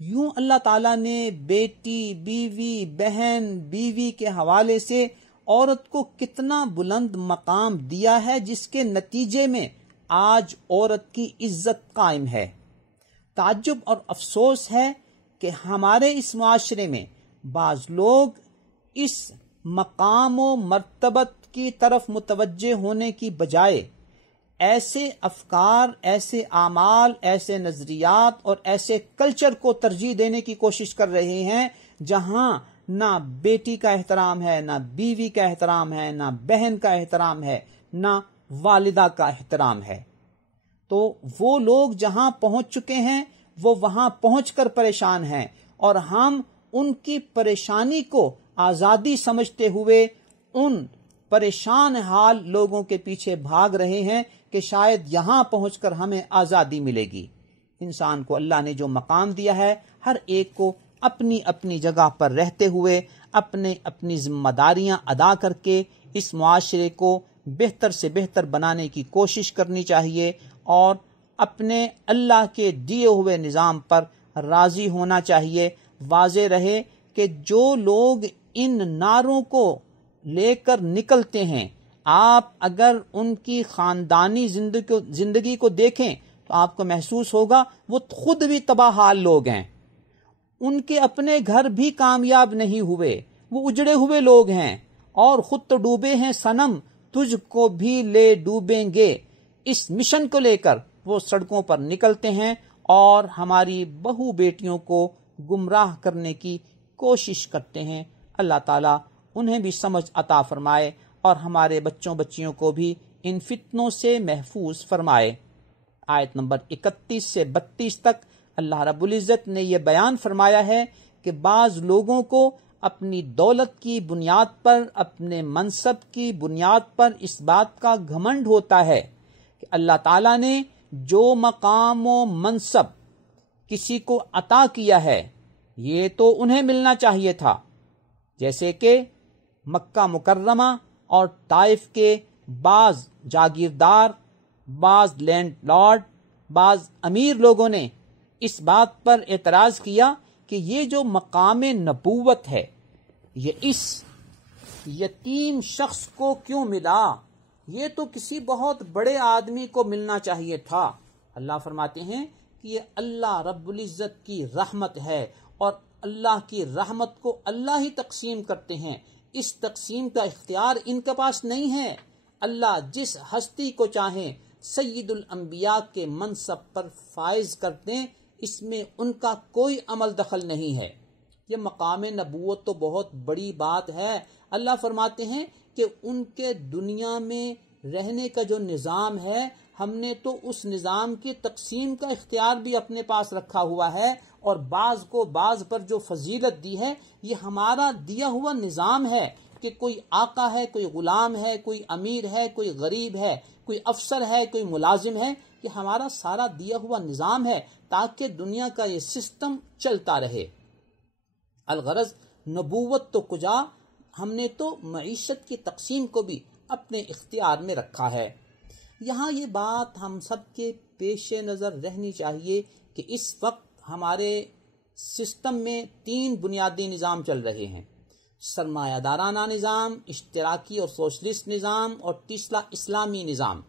یوں اللہ تعالیٰ نے بیٹی، بیوی، بہن، بیوی کے حوالے سے عورت کو کتنا بلند مقام دیا ہے جس کے نتیجے میں آج عورت کی عزت قائم ہے. تعجب اور افسوس ہے کہ ہمارے اس معاشرے میں بعض لوگ اس مقام و مرتبت کی طرف متوجہ ہونے کی بجائے ایسے افکار، ایسے اعمال، ایسے نظریات اور ایسے کلچر کو ترجیح دینے کی کوشش کر رہے ہیں جہاں نہ بیٹی کا احترام ہے، نہ بیوی کا احترام ہے، نہ بہن کا احترام ہے، نہ والدہ کا احترام ہے. تو وہ لوگ جہاں پہنچ چکے ہیں وہ وہاں پہنچ کر پریشان ہیں، اور ہم ان کی پریشانی کو آزادی سمجھتے ہوئے ان پریشان حال لوگوں کے پیچھے بھاگ رہے ہیں کہ شاید یہاں پہنچ کر ہمیں آزادی ملے گی. انسان کو اللہ نے جو مقام دیا ہے، ہر ایک کو اپنی اپنی جگہ پر رہتے ہوئے اپنی ذمہ داریاں ادا کر کے اس معاشرے کو بہتر سے بہتر بنانے کی کوشش کرنی چاہیے، اور اپنے اللہ کے دیے ہوئے نظام پر راضی ہونا چاہیے. واضح رہے کہ جو لوگ ان نعروں کو لے کر نکلتے ہیں، آپ اگر ان کی خاندانی زندگی کو دیکھیں تو آپ کو محسوس ہوگا وہ خود بھی تباہ حال لوگ ہیں، ان کے اپنے گھر بھی کامیاب نہیں ہوئے، وہ اجڑے ہوئے لوگ ہیں اور خود تو ڈوبے ہیں صنم تجھ کو بھی لے ڈوبیں گے۔ اس مشن کو لے کر وہ سڑکوں پر نکلتے ہیں اور ہماری بہو بیٹیوں کو گمراہ کرنے کی کوشش کرتے ہیں۔ اللہ تعالیٰ انہیں بھی سمجھ عطا فرمائے اور ہمارے بچوں بچیوں کو بھی ان فتنوں سے محفوظ فرمائے۔ آیت نمبر 31 سے 32 تک اللہ رب العزت نے یہ بیان فرمایا ہے کہ بعض لوگوں کو اپنی دولت کی بنیاد پر، اپنے منصب کی بنیاد پر اس بات کا گھمنڈ ہوتا ہے کہ اللہ تعالیٰ نے جو مقام و منصب کسی کو عطا کیا ہے یہ تو انہیں ملنا چاہیے تھا، جیسے کہ مکہ مکرمہ اور طائف کے بعض جاگیردار، بعض لینڈ لارڈ، بعض امیر لوگوں نے اس بات پر اعتراض کیا کہ یہ جو مقام نبوت ہے یہ اس یتیم شخص کو کیوں ملا، یہ تو کسی بہت بڑے آدمی کو ملنا چاہیے تھا۔ اللہ فرماتے ہیں کہ یہ اللہ رب العزت کی رحمت ہے اور اللہ کی رحمت کو اللہ ہی تقسیم کرتے ہیں، اس تقسیم کا اختیار ان کے پاس نہیں ہے۔ اللہ جس ہستی کو چاہیں سید الانبیاء کے منصب پر فائز کر دیں، اس میں ان کا کوئی عمل دخل نہیں ہے۔ یہ مقام نبوت تو بہت بڑی بات ہے۔ اللہ فرماتے ہیں کہ ان کے دنیا میں رہنے کا جو نظام ہے ہم نے تو اس نظام کی تقسیم کا اختیار بھی اپنے پاس رکھا ہوا ہے، اور بعض کو بعض پر جو فضیلت دی ہے یہ ہمارا دیا ہوا نظام ہے کہ کوئی آقا ہے، کوئی غلام ہے، کوئی امیر ہے، کوئی غریب ہے، کوئی افسر ہے، کوئی ملازم ہے، یہ ہمارا سارا دیا ہوا نظام ہے تاکہ دنیا کا یہ سسٹم چلتا رہے۔ الغرض نبوت تو کجا، ہم نے تو معیشت کی تقسیم کو بھی اپنے اختیار میں رکھا ہے۔ یہاں یہ بات ہم سب کے پیش نظر رہنی چاہیے کہ اس وقت ہمارے سسٹم میں 3 بنیادی نظام چل رہے ہیں: سرمایہ دارانہ نظام، اشتراکی اور سوشلسٹ نظام، اور تیسرا اسلامی نظام۔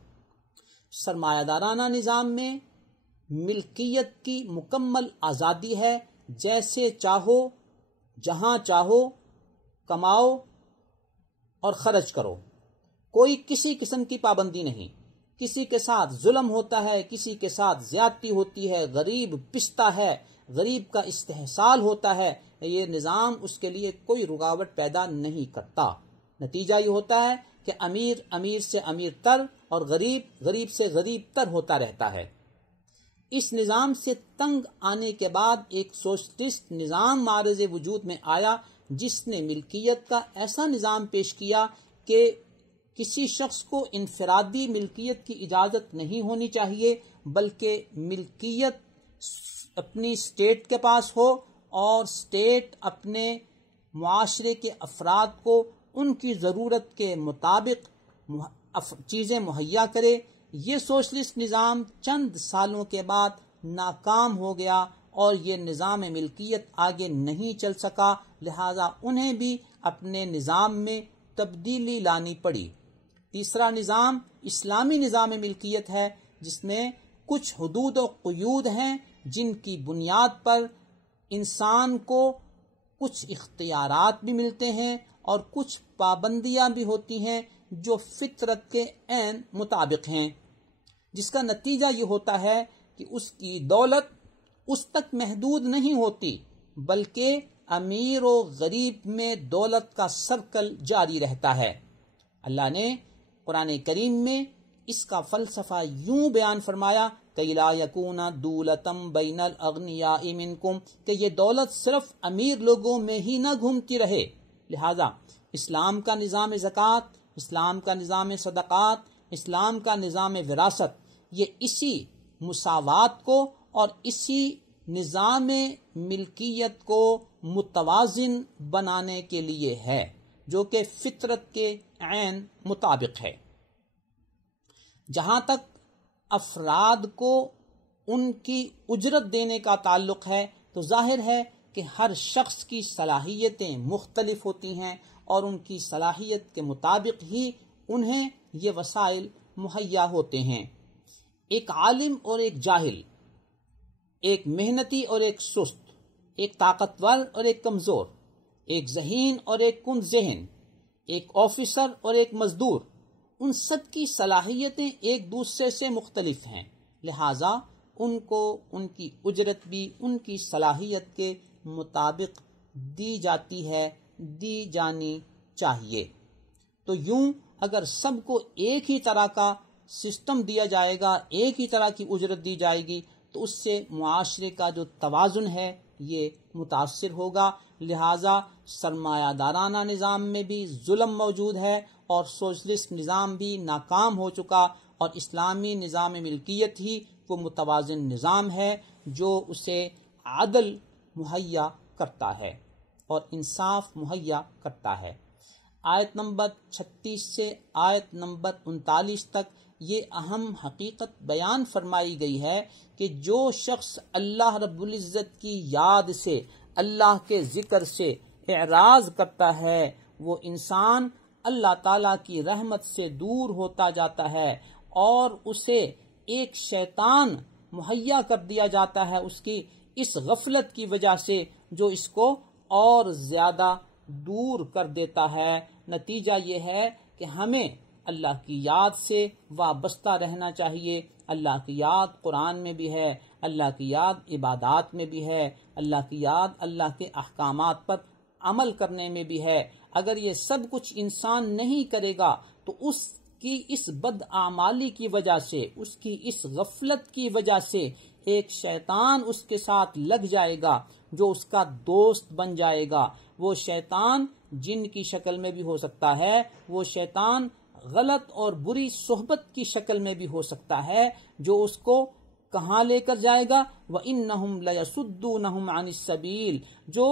سرمایہ دارانہ نظام میں ملکیت کی مکمل آزادی ہے، جیسے چاہو جہاں چاہو کماؤ اور خرچ کرو، کوئی کسی قسم کی پابندی نہیں، کسی کے ساتھ ظلم ہوتا ہے، کسی کے ساتھ زیادتی ہوتی ہے، غریب پستا ہے، غریب کا استحصال ہوتا ہے، یہ نظام اس کے لیے کوئی رکاوٹ پیدا نہیں کرتا۔ نتیجہ یہ ہوتا ہے کہ امیر امیر سے امیر تر اور غریب غریب سے غریب تر ہوتا رہتا ہے۔ اس نظام سے تنگ آنے کے بعد ایک سوشلسٹ نظام معرض وجود میں آیا جس نے ملکیت کا ایسا نظام پیش کیا کہ کسی شخص کو انفرادی ملکیت کی اجازت نہیں ہونی چاہیے، بلکہ ملکیت اپنی اسٹیٹ کے پاس ہو اور اسٹیٹ اپنے معاشرے کے افراد کو ان کی ضرورت کے مطابق چیزیں مہیا کرے۔ یہ سوشلسٹ نظام چند سالوں کے بعد ناکام ہو گیا اور یہ نظام ملکیت آگے نہیں چل سکا، لہذا انہیں بھی اپنے نظام میں تبدیلی لانی پڑی۔ تیسرا نظام اسلامی نظام ملکیت ہے، جس میں کچھ حدود و قیود ہیں جن کی بنیاد پر انسان کو کچھ اختیارات بھی ملتے ہیں اور کچھ پابندیاں بھی ہوتی ہیں جو فطرت کے عین مطابق ہیں، جس کا نتیجہ یہ ہوتا ہے کہ اس کی دولت اس تک محدود نہیں ہوتی، بلکہ امیر و غریب میں دولت کا سرکل جاری رہتا ہے۔ اللہ نے قرآن کریم میں اس کا فلسفہ یوں بیان فرمایا کہ لا یکون دولتم بین الاغنیاء منکم، کہ یہ دولت صرف امیر لوگوں میں ہی نہ گھومتی رہے۔ لہذا اسلام کا نظام زکوٰۃ، اسلام کا نظام صدقات، اسلام کا نظام وراثت، یہ اسی مساوات کو اور اسی نظام ملکیت کو متوازن بنانے کے لیے ہے، جو کہ فطرت کے عین مطابق ہے۔ جہاں تک افراد کو ان کی اجرت دینے کا تعلق ہے تو ظاہر ہے کہ ہر شخص کی صلاحیتیں مختلف ہوتی ہیں اور ان کی صلاحیت کے مطابق ہی انہیں یہ وسائل مہیا ہوتے ہیں۔ ایک عالم اور ایک جاہل، ایک محنتی اور ایک سست، ایک طاقتور اور ایک کمزور، ایک ذہین اور ایک کند ذہن، ایک آفیسر اور ایک مزدور، ان سب کی صلاحیتیں ایک دوسرے سے مختلف ہیں، لہذا ان کو ان کی اجرت بھی ان کی صلاحیت کے مطابق دی جاتی ہے، دی جانی چاہیے۔ تو یوں اگر سب کو ایک ہی طرح کا سسٹم دیا جائے گا، ایک ہی طرح کی اجرت دی جائے گی، تو اس سے معاشرے کا جو توازن ہے یہ متاثر ہوگا۔ لہذا سرمایہ دارانہ نظام میں بھی ظلم موجود ہے اور سوشلسٹ نظام بھی ناکام ہو چکا، اور اسلامی نظام ملکیت ہی وہ متوازن نظام ہے جو اسے عدل مہیا کرتا ہے اور انصاف مہیا کرتا ہے۔ آیت نمبر 36 سے آیت نمبر 39 تک یہ اہم حقیقت بیان فرمائی گئی ہے کہ جو شخص اللہ رب العزت کی یاد سے، اللہ کے ذکر سے اعراض کرتا ہے، وہ انسان اللہ تعالی کی رحمت سے دور ہوتا جاتا ہے اور اسے ایک شیطان مہیا کر دیا جاتا ہے اس کی اس غفلت کی وجہ سے، جو اس کو اور زیادہ دور کر دیتا ہے۔ نتیجہ یہ ہے کہ ہمیں اللہ کی یاد سے وابستہ رہنا چاہیے۔ اللہ کی یاد قرآن میں بھی ہے، اللہ کی یاد عبادات میں بھی ہے، اللہ کی یاد اللہ کے احکامات پر عمل کرنے میں بھی ہے۔ اگر یہ سب کچھ انسان نہیں کرے گا تو اس کی اس بدعمالی کی وجہ سے، اس کی اس غفلت کی وجہ سے ایک شیطان اس کے ساتھ لگ جائے گا جو اس کا دوست بن جائے گا۔ وہ شیطان جن کی شکل میں بھی ہو سکتا ہے، وہ شیطان غلط اور بری صحبت کی شکل میں بھی ہو سکتا ہے، جو اس کو کہاں لے کر جائے گا؟ وَإِنَّهُمْ لَيَصُدُّونَهُمْ عَنِ السَّبِيلِ، جو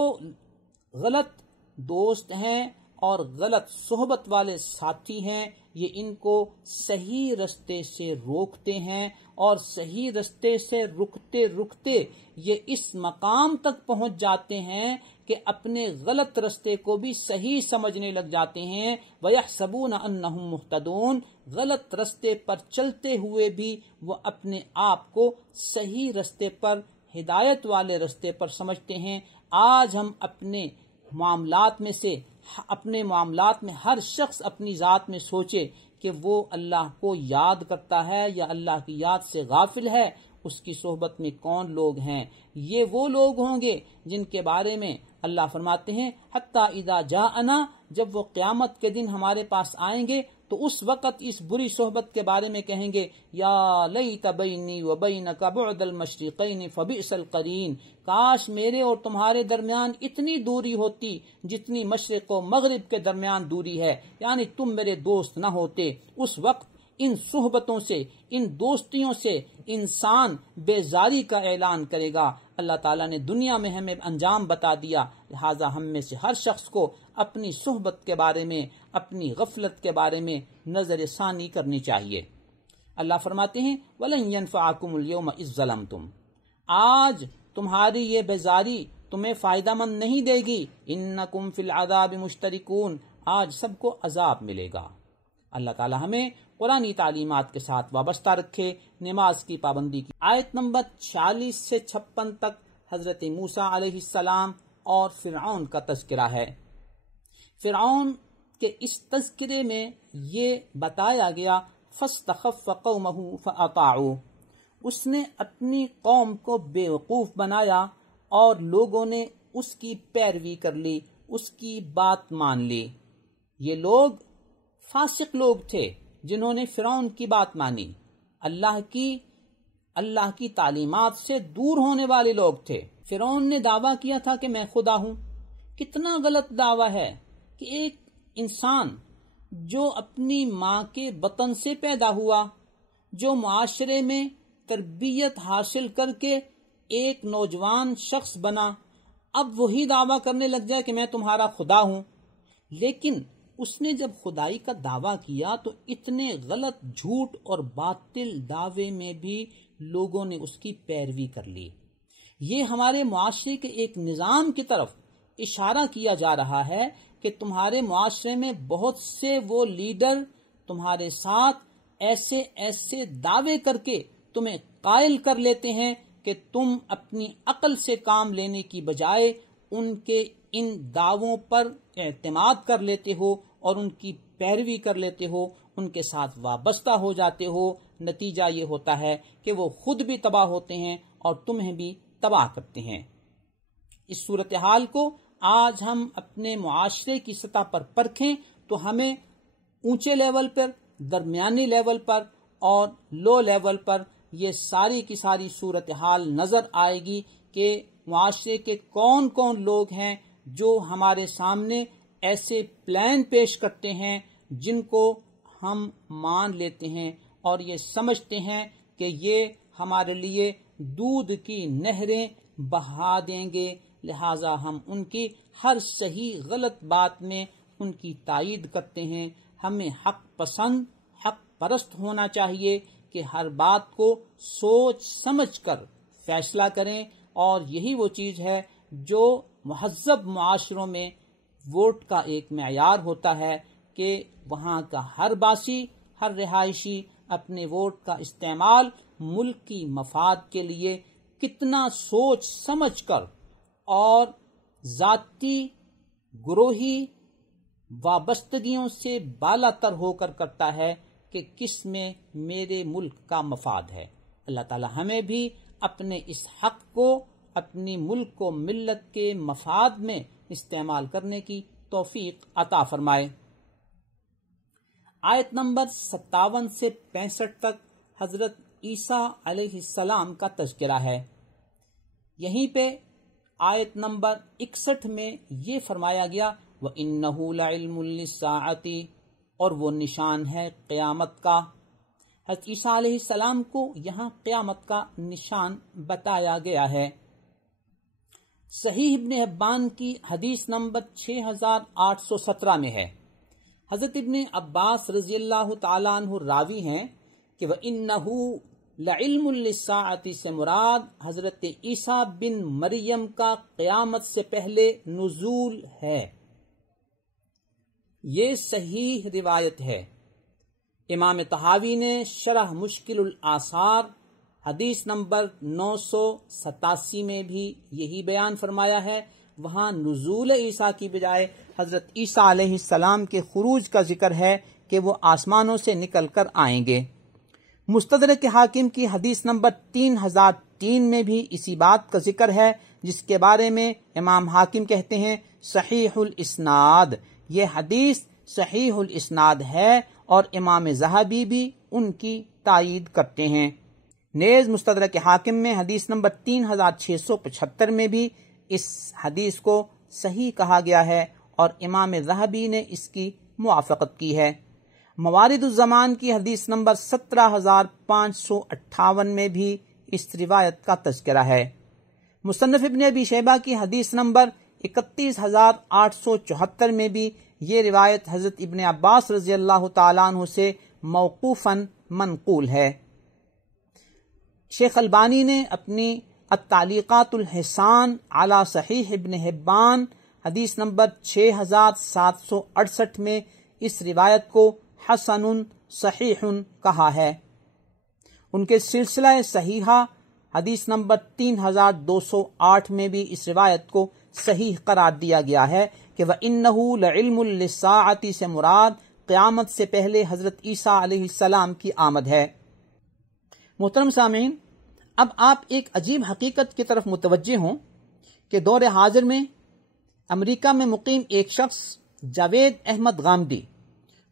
غلط دوست ہیں اور غلط صحبت والے ساتھی ہیں، یہ ان کو صحیح رستے سے روکتے ہیں، اور صحیح رستے سے رکتے رکتے یہ اس مقام تک پہنچ جاتے ہیں کہ اپنے غلط رستے کو بھی صحیح سمجھنے لگ جاتے ہیں۔ وَيَحْسَبُونَ أَنَّهُمْ مُهْتَدُونَ، غلط رستے پر چلتے ہوئے بھی وہ اپنے آپ کو صحیح رستے پر، ہدایت والے رستے پر سمجھتے ہیں۔ آج ہم اپنے معاملات میں ہر شخص اپنی ذات میں سوچے کہ وہ اللہ کو یاد کرتا ہے یا اللہ کی یاد سے غافل ہے، اس کی صحبت میں کون لوگ ہیں؟ یہ وہ لوگ ہوں گے جن کے بارے میں اللہ فرماتے ہیں حتیٰ اذا جاءنا، جب وہ قیامت کے دن ہمارے پاس آئیں گے تو اس وقت اس بری صحبت کے بارے میں کہیں گے یا لیت بینی و بینک بعد المشرقین فبئس القرین، کاش میرے اور تمہارے درمیان اتنی دوری ہوتی جتنی مشرق و مغرب کے درمیان دوری ہے، یعنی تم میرے دوست نہ ہوتے۔ اس وقت ان صحبتوں سے، ان دوستیوں سے انسان بیزاری کا اعلان کرے گا۔ اللہ تعالیٰ نے دنیا میں ہمیں انجام بتا دیا، لہٰذا ہم میں سے ہر شخص کو اپنی صحبت کے بارے میں، اپنی غفلت کے بارے میں نظر ثانی کرنی چاہیے۔ اللہ فرماتے ہیں وَلَن يَنفَعَكُمُ الْيَوْمَ إِذ ظَلَمْتُمْ، آج تمہاری یہ بیزاری تمہیں فائدہ مند نہیں دے گی۔ إِنَّكُمْ فِي الْعَذَابِ مُشْتَرِكُونَ، آج سب کو عذاب ملے گا۔ اللہ تعالی ہمیں قرآنی تعلیمات کے ساتھ وابستہ رکھے، نماز کی پابندی کی۔ آیت نمبر 46 سے 56 تک حضرت موسیٰ علیہ السلام اور فرعون کا تذکرہ ہے۔ فرعون کے اس تذکرے میں یہ بتایا گیا فاستخف قومہ فاطاعوہ، اس نے اپنی قوم کو بیوقوف بنایا اور لوگوں نے اس کی پیروی کر لی، اس کی بات مان لی۔ یہ لوگ فاسق لوگ تھے جنہوں نے فرعون کی بات مانی، اللہ کی تعلیمات سے دور ہونے والے لوگ تھے۔ فرعون نے دعویٰ کیا تھا کہ میں خدا ہوں۔ کتنا غلط دعویٰ ہے کہ ایک انسان جو اپنی ماں کے بطن سے پیدا ہوا، جو معاشرے میں تربیت حاصل کر کے ایک نوجوان شخص بنا، اب وہی دعویٰ کرنے لگ جائے کہ میں تمہارا خدا ہوں۔ لیکن اس نے جب خدائی کا دعویٰ کیا تو اتنے غلط، جھوٹ اور باطل دعوے میں بھی لوگوں نے اس کی پیروی کر لی۔ یہ ہمارے معاشرے کے ایک نظام کی طرف اشارہ کیا جا رہا ہے کہ تمہارے معاشرے میں بہت سے وہ لیڈر تمہارے ساتھ ایسے دعوے کر کے تمہیں قائل کر لیتے ہیں کہ تم اپنی عقل سے کام لینے کی بجائے ان کے ان دعووں پر اعتماد کر لیتے ہو اور ان کی پیروی کر لیتے ہو، ان کے ساتھ وابستہ ہو جاتے ہو۔ نتیجہ یہ ہوتا ہے کہ وہ خود بھی تباہ ہوتے ہیں اور تمہیں بھی تباہ کرتے ہیں۔ اس صورتحال کو آج ہم اپنے معاشرے کی سطح پر پرکھیں تو ہمیں اونچے لیول پر، درمیانی لیول پر اور لو لیول پر یہ ساری کی ساری صورتحال نظر آئے گی کہ معاشرے کے کون کون لوگ ہیں جو ہمارے سامنے ایسے پلان پیش کرتے ہیں جن کو ہم مان لیتے ہیں اور یہ سمجھتے ہیں کہ یہ ہمارے لیے دودھ کی نہریں بہا دیں گے، لہذا ہم ان کی ہر صحیح غلط بات میں ان کی تائید کرتے ہیں۔ ہمیں حق پسند، حق پرست ہونا چاہیے کہ ہر بات کو سوچ سمجھ کر فیصلہ کریں، اور یہی وہ چیز ہے جو مہذب معاشروں میں ووٹ کا ایک معیار ہوتا ہے کہ وہاں کا ہر باسی، ہر رہائشی اپنے ووٹ کا استعمال ملک کی مفاد کے لیے کتنا سوچ سمجھ کر اور ذاتی گروہی وابستگیوں سے بالا تر ہو کر کرتا ہے کہ کس میں میرے ملک کا مفاد ہے۔ اللہ تعالی ہمیں بھی اپنے اس حق کو اپنی ملک و ملت کے مفاد میں استعمال کرنے کی توفیق عطا فرمائے۔ آیت نمبر 57 سے 65 تک حضرت عیسیٰ علیہ السلام کا تذکرہ ہے۔ یہیں پہ آیت نمبر 61 میں یہ فرمایا گیا وَإِنَّهُ لَعِلْمٌ لِلسَّاعَةِ، اور وہ نشان ہے قیامت کا۔ حضرت عیسیٰ علیہ السلام کو یہاں قیامت کا نشان بتایا گیا ہے۔ صحیح ابن حبان کی حدیث نمبر 6817 میں ہے، حضرت ابن عباس رضی اللہ تعالیٰ عنہ راوی ہیں کہ وَإِنَّهُ لَعِلْمٌ لِلسَّاعَةِ سے مراد حضرت عیسیٰ بن مریم کا قیامت سے پہلے نزول ہے۔ یہ صحیح روایت ہے۔ امام طحاوی نے شرح مشکل الآثار حدیث نمبر 987 میں بھی یہی بیان فرمایا ہے۔ وہاں نزول عیسیٰ کی بجائے حضرت عیسیٰ علیہ السلام کے خروج کا ذکر ہے کہ وہ آسمانوں سے نکل کر آئیں گے۔ مستدرک حاکم کی حدیث نمبر 3003 میں بھی اسی بات کا ذکر ہے، جس کے بارے میں امام حاکم کہتے ہیں صحیح الاسناد، یہ حدیث صحیح الاسناد ہے اور امام ذہبی بھی ان کی تائید کرتے ہیں۔ نیز مستدرک حاکم میں حدیث نمبر 3675 میں بھی اس حدیث کو صحیح کہا گیا ہے اور امام ذہبی نے اس کی موافقت کی ہے۔ موارد الزمان کی حدیث نمبر 17558 میں بھی اس روایت کا تذکرہ ہے۔ مصنف ابن ابی شیبہ کی حدیث نمبر 31874 میں بھی یہ روایت حضرت ابن عباس رضی اللہ تعالیٰ عنہ سے موقوفاً منقول ہے۔ شیخ البانی نے اپنی التعلیقات الحسان علی صحیح ابن حبان حدیث نمبر 6768 میں اس روایت کو حسن صحیح کہا ہے۔ ان کے سلسلہ صحیحہ حدیث نمبر 3208 میں بھی اس روایت کو صحیح قرار دیا گیا ہے کہ وَإِنَّهُ لَعِلْمٌ لِلسَّاعَةِ سے مراد قیامت سے پہلے حضرت عیسیٰ علیہ السلام کی آمد ہے۔ محترم سامعین، اب آپ ایک عجیب حقیقت کی طرف متوجہ ہوں کہ دور حاضر میں امریکہ میں مقیم ایک شخص جاوید احمد غامدی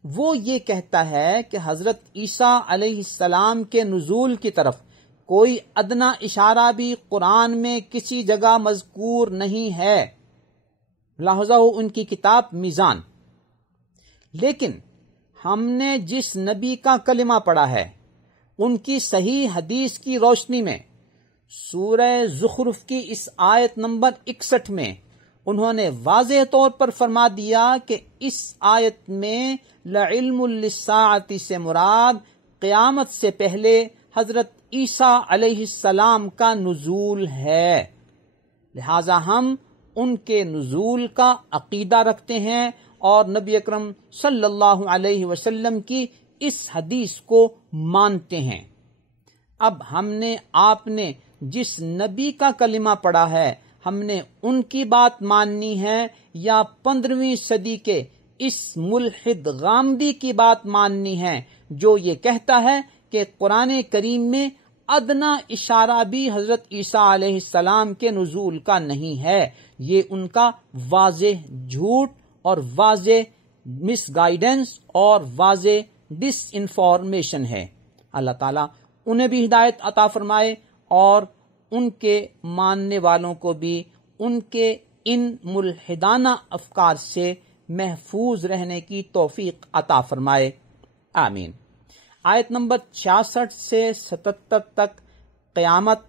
وہ یہ کہتا ہے کہ حضرت عیسیٰ علیہ السلام کے نزول کی طرف کوئی ادنا اشارہ بھی قرآن میں کسی جگہ مذکور نہیں ہے، لاحظہ ہو ان کی کتاب میزان۔ لیکن ہم نے جس نبی کا کلمہ پڑھا ہے ان کی صحیح حدیث کی روشنی میں سورہ زخرف کی اس آیت نمبر 61 میں انہوں نے واضح طور پر فرما دیا کہ اس آیت میں لعلم للساعۃ سے مراد قیامت سے پہلے حضرت عیسیٰ علیہ السلام کا نزول ہے، لہذا ہم ان کے نزول کا عقیدہ رکھتے ہیں اور نبی اکرم صلی اللہ علیہ وسلم کی اس حدیث کو مانتے ہیں۔ اب ہم نے آپ نے جس نبی کا کلمہ پڑھا ہے ہم نے ان کی بات ماننی ہے یا 15ویں صدی کے اس ملحد غامدی کی بات ماننی ہے جو یہ کہتا ہے کہ قرآن کریم میں ادنا اشارہ بھی حضرت عیسیٰ علیہ السلام کے نزول کا نہیں ہے؟ یہ ان کا واضح جھوٹ اور واضح مس گائیڈنس اور واضح ڈس انفارمیشن ہے۔ اللہ تعالیٰ انہیں بھی ہدایت عطا فرمائے اور ان کے ماننے والوں کو بھی ان کے ان ملحدانہ افکار سے محفوظ رہنے کی توفیق عطا فرمائے، آمین۔ آیت نمبر 66 سے 77 تک قیامت،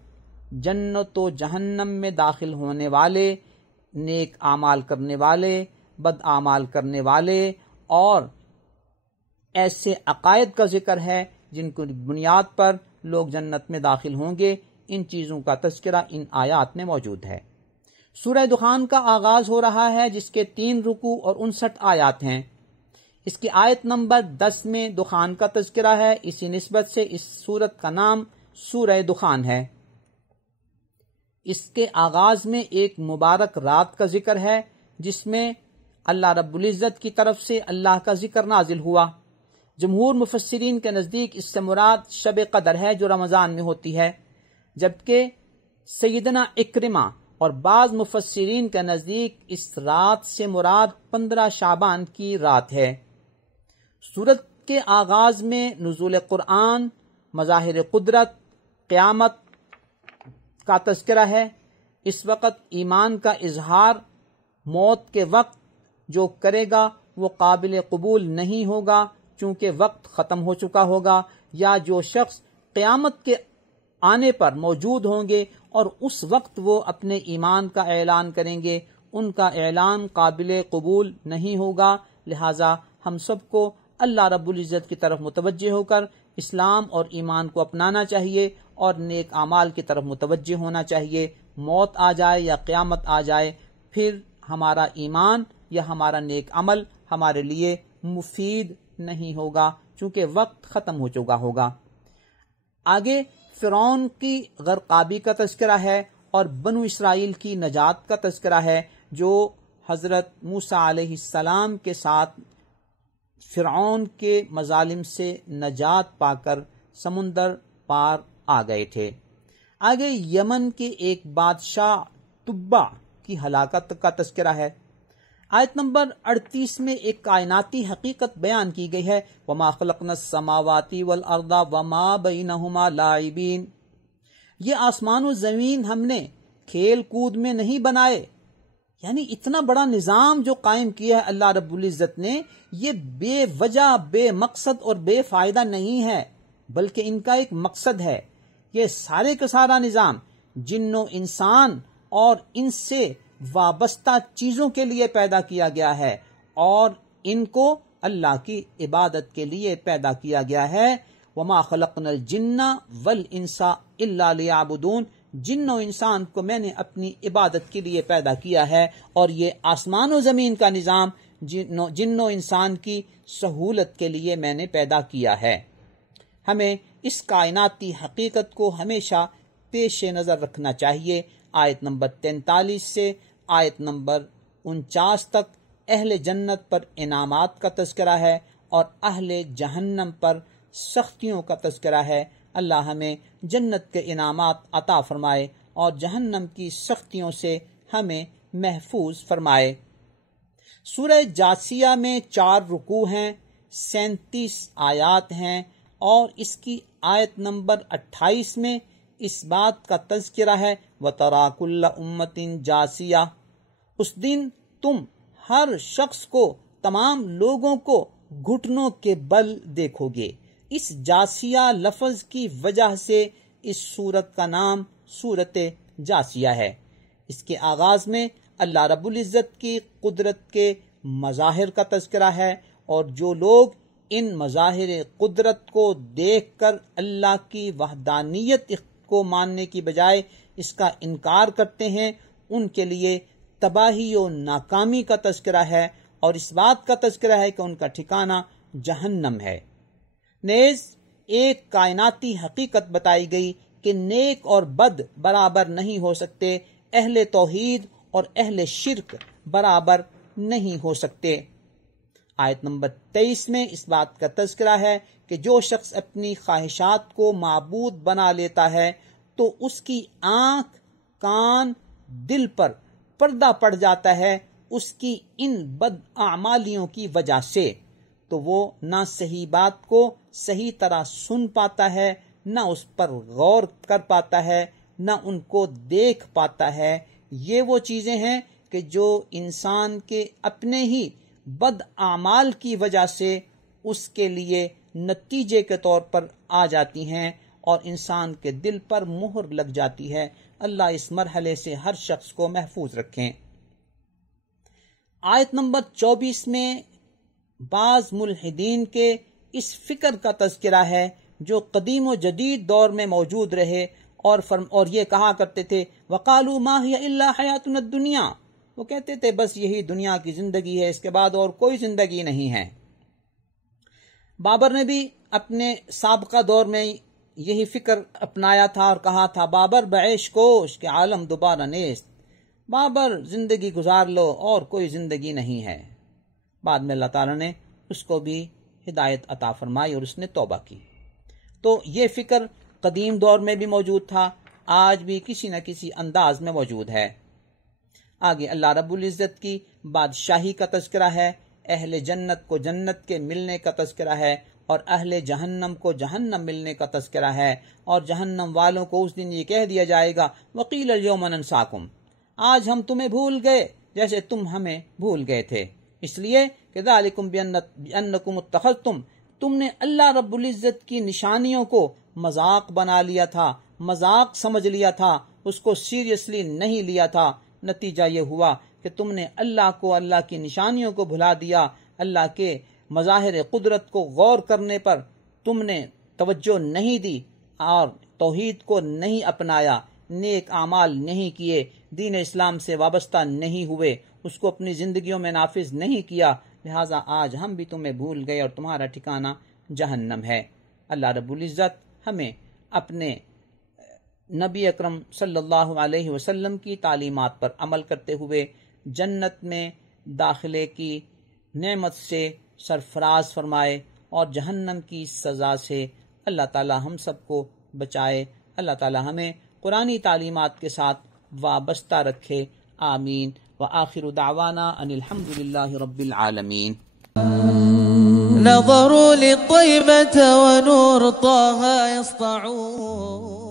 جنت و جہنم میں داخل ہونے والے، نیک اعمال کرنے والے، بد اعمال کرنے والے اور ایسے عقائد کا ذکر ہے جن کی بنیاد پر لوگ جنت میں داخل ہوں گے۔ ان چیزوں کا تذکرہ ان آیات میں موجود ہے۔ سورہ دخان کا آغاز ہو رہا ہے جس کے 3 رکوع اور 59 آیات ہیں۔ اس کی آیت نمبر 10 میں دخان کا تذکرہ ہے، اسی نسبت سے اس سورت کا نام سورہ دخان ہے۔ اس کے آغاز میں ایک مبارک رات کا ذکر ہے جس میں اللہ رب العزت کی طرف سے اللہ کا ذکر نازل ہوا۔ جمہور مفسرین کے نزدیک اس سے مراد شب قدر ہے جو رمضان میں ہوتی ہے، جبکہ سیدنا اکرمہ اور بعض مفسرین کے نزدیک اس رات سے مراد 15 شعبان کی رات ہے۔ سورت کے آغاز میں نزول قرآن، مظاہر قدرت، قیامت کا تذکرہ ہے۔ اس وقت ایمان کا اظہار موت کے وقت جو کرے گا وہ قابل قبول نہیں ہوگا چونکہ وقت ختم ہو چکا ہوگا، یا جو شخص قیامت کے آنے پر موجود ہوں گے اور اس وقت وہ اپنے ایمان کا اعلان کریں گے، ان کا اعلان قابل قبول نہیں ہوگا۔ لہذا ہم سب کو اللہ رب العزت کی طرف متوجہ ہو کر اسلام اور ایمان کو اپنانا چاہیے اور نیک اعمال کی طرف متوجہ ہونا چاہیے۔ موت آ جائے یا قیامت آ جائے، پھر ہمارا ایمان یا ہمارا نیک عمل ہمارے لیے مفید نہیں ہوگا چونکہ وقت ختم ہو چکا ہوگا۔ آگے فرعون کی غرقابی کا تذکرہ ہے اور بنو اسرائیل کی نجات کا تذکرہ ہے جو حضرت موسیٰ علیہ السلام کے ساتھ فرعون کے مظالم سے نجات پا کر سمندر پار آ گئے تھے۔ آگے یمن کے ایک بادشاہ تبع کی ہلاکت کا تذکرہ ہے۔ آیت نمبر 38 میں ایک کائناتی حقیقت بیان کی گئی ہے، وَمَا خَلَقْنَا السَّمَاوَاتِ وَالْأَرْضَ وَمَا بَيْنَهُمَا لَاعِبِينَ۔ یہ آسمان و زمین ہم نے کھیل کود میں نہیں بنائے، یعنی اتنا بڑا نظام جو قائم کیا ہے اللہ رب العزت نے، یہ بے وجہ، بے مقصد اور بے فائدہ نہیں ہے، بلکہ ان کا ایک مقصد ہے۔ یہ سارے کا سارا نظام جن و انسان اور ان سے وابستہ چیزوں کے لیے پیدا کیا گیا ہے اور ان کو اللہ کی عبادت کے لیے پیدا کیا گیا ہے۔ وَمَا خَلَقْنَا الْجِنَّ وَالْإِنسَ إِلَّا لِيَعْبُدُونَ۔ جن و انسان کو میں نے اپنی عبادت کے لیے پیدا کیا ہے، اور یہ آسمان و زمین کا نظام جن و انسان کی سہولت کے لیے میں نے پیدا کیا ہے۔ ہمیں اس کائناتی حقیقت کو ہمیشہ پیش نظر رکھنا چاہیے۔ آیت نمبر 43 سے آیت نمبر 49 تک اہل جنت پر انعامات کا تذکرہ ہے اور اہل جہنم پر سختیوں کا تذکرہ ہے۔ اللہ ہمیں جنت کے انعامات عطا فرمائے اور جہنم کی سختیوں سے ہمیں محفوظ فرمائے۔ سورہ جاسیہ میں 4 رکوع ہیں، 37 آیات ہیں، اور اس کی آیت نمبر 28 میں اس بات کا تذکرہ ہے وَتَرَا كُلَّ أُمَّةٍ جَاسِيَةٍ۔ اس دن تم ہر شخص کو، تمام لوگوں کو گھٹنوں کے بل دیکھو گے۔ اس جاسیہ لفظ کی وجہ سے اس سورت کا نام سورت جاسیہ ہے۔ اس کے آغاز میں اللہ رب العزت کی قدرت کے مظاہر کا تذکرہ ہے، اور جو لوگ ان مظاہر قدرت کو دیکھ کر اللہ کی وحدانیت کو ماننے کی بجائے اس کا انکار کرتے ہیں، ان کے لیے تباہی و ناکامی کا تذکرہ ہے، اور اس بات کا تذکرہ ہے کہ ان کا ٹھکانہ جہنم ہے۔ نیز ایک کائناتی حقیقت بتائی گئی کہ نیک اور بد برابر نہیں ہو سکتے، اہل توحید اور اہل شرک برابر نہیں ہو سکتے۔ آیت نمبر 23 میں اس بات کا تذکرہ ہے کہ جو شخص اپنی خواہشات کو معبود بنا لیتا ہے تو اس کی آنکھ، کان، دل پر پردہ پڑ جاتا ہے اس کی ان بد اعمالیوں کی وجہ سے، تو وہ نہ صحیح بات کو صحیح طرح سن پاتا ہے، نہ اس پر غور کر پاتا ہے، نہ ان کو دیکھ پاتا ہے۔ یہ وہ چیزیں ہیں کہ جو انسان کے اپنے ہی بد اعمال کی وجہ سے اس کے لیے نتیجے کے طور پر آ جاتی ہیں اور انسان کے دل پر مہر لگ جاتی ہے۔ اللہ اس مرحلے سے ہر شخص کو محفوظ رکھیں۔ آیت نمبر 24 میں بعض ملحدین کے اس فکر کا تذکرہ ہے جو قدیم و جدید دور میں موجود رہے اور یہ کہا کرتے تھے وَقَالُوا مَا هِيَ إِلَّا حَيَاتُنَا الدُّنْيَا، وہ کہتے تھے بس یہی دنیا کی زندگی ہے، اس کے بعد اور کوئی زندگی نہیں ہے۔ بابر نے بھی اپنے سابقہ دور میں یہی فکر اپنایا تھا اور کہا تھا بابر بعیش کوش کہ عالم دوبارہ نیست، بابر زندگی گزار لو اور کوئی زندگی نہیں ہے۔ بعد میں اللہ تعالیٰ نے اس کو بھی ہدایت عطا فرمائی اور اس نے توبہ کی۔ تو یہ فکر قدیم دور میں بھی موجود تھا، آج بھی کسی نہ کسی انداز میں موجود ہے۔ آگے اللہ رب العزت کی بادشاہی کا تذکرہ ہے، اہل جنت کو جنت کے ملنے کا تذکرہ ہے اور اہل جہنم کو جہنم ملنے کا تذکرہ ہے، اور جہنم والوں کو اس دن یہ کہہ دیا جائے گا وَقِيلَ الْيَوْمَ نَنْسَاكُمْ، آج ہم تمہیں بھول گئے جیسے تم ہمیں بھول گئے تھے، اس لیے کہ ذَلِكُمْ بِأَنَّكُمُ اتَّخَذْتُمْ، تم نے اللہ رب العزت کی نشانیوں کو مذاق بنا لیا تھا، مذاق سمجھ لیا تھا، اس کو سیریسلی نہیں لیا تھا۔ نتیجہ یہ ہوا کہ تم نے اللہ کو، اللہ کی نشانیوں کو بھلا دیا، اللہ کے مظاہر قدرت کو غور کرنے پر تم نے توجہ نہیں دی اور توحید کو نہیں اپنایا، نیک اعمال نہیں کیے، دین اسلام سے وابستہ نہیں ہوئے، اس کو اپنی زندگیوں میں نافذ نہیں کیا، لہٰذا آج ہم بھی تمہیں بھول گئے اور تمہارا ٹھکانہ جہنم ہے۔ اللہ رب العزت ہمیں اپنے نبی اکرم صلی اللہ علیہ وسلم کی تعلیمات پر عمل کرتے ہوئے جنت میں داخلے کی نعمت سے سرفراز فرمائے اور جہنم کی سزا سے اللہ تعالی ہم سب کو بچائے۔ اللہ تعالی ہمیں قرآنی تعلیمات کے ساتھ وابستہ رکھے، آمین۔ وآخر دعوانا ان الحمد للہ رب العالمین۔ نظروا للطيبة ونور طه يسطعون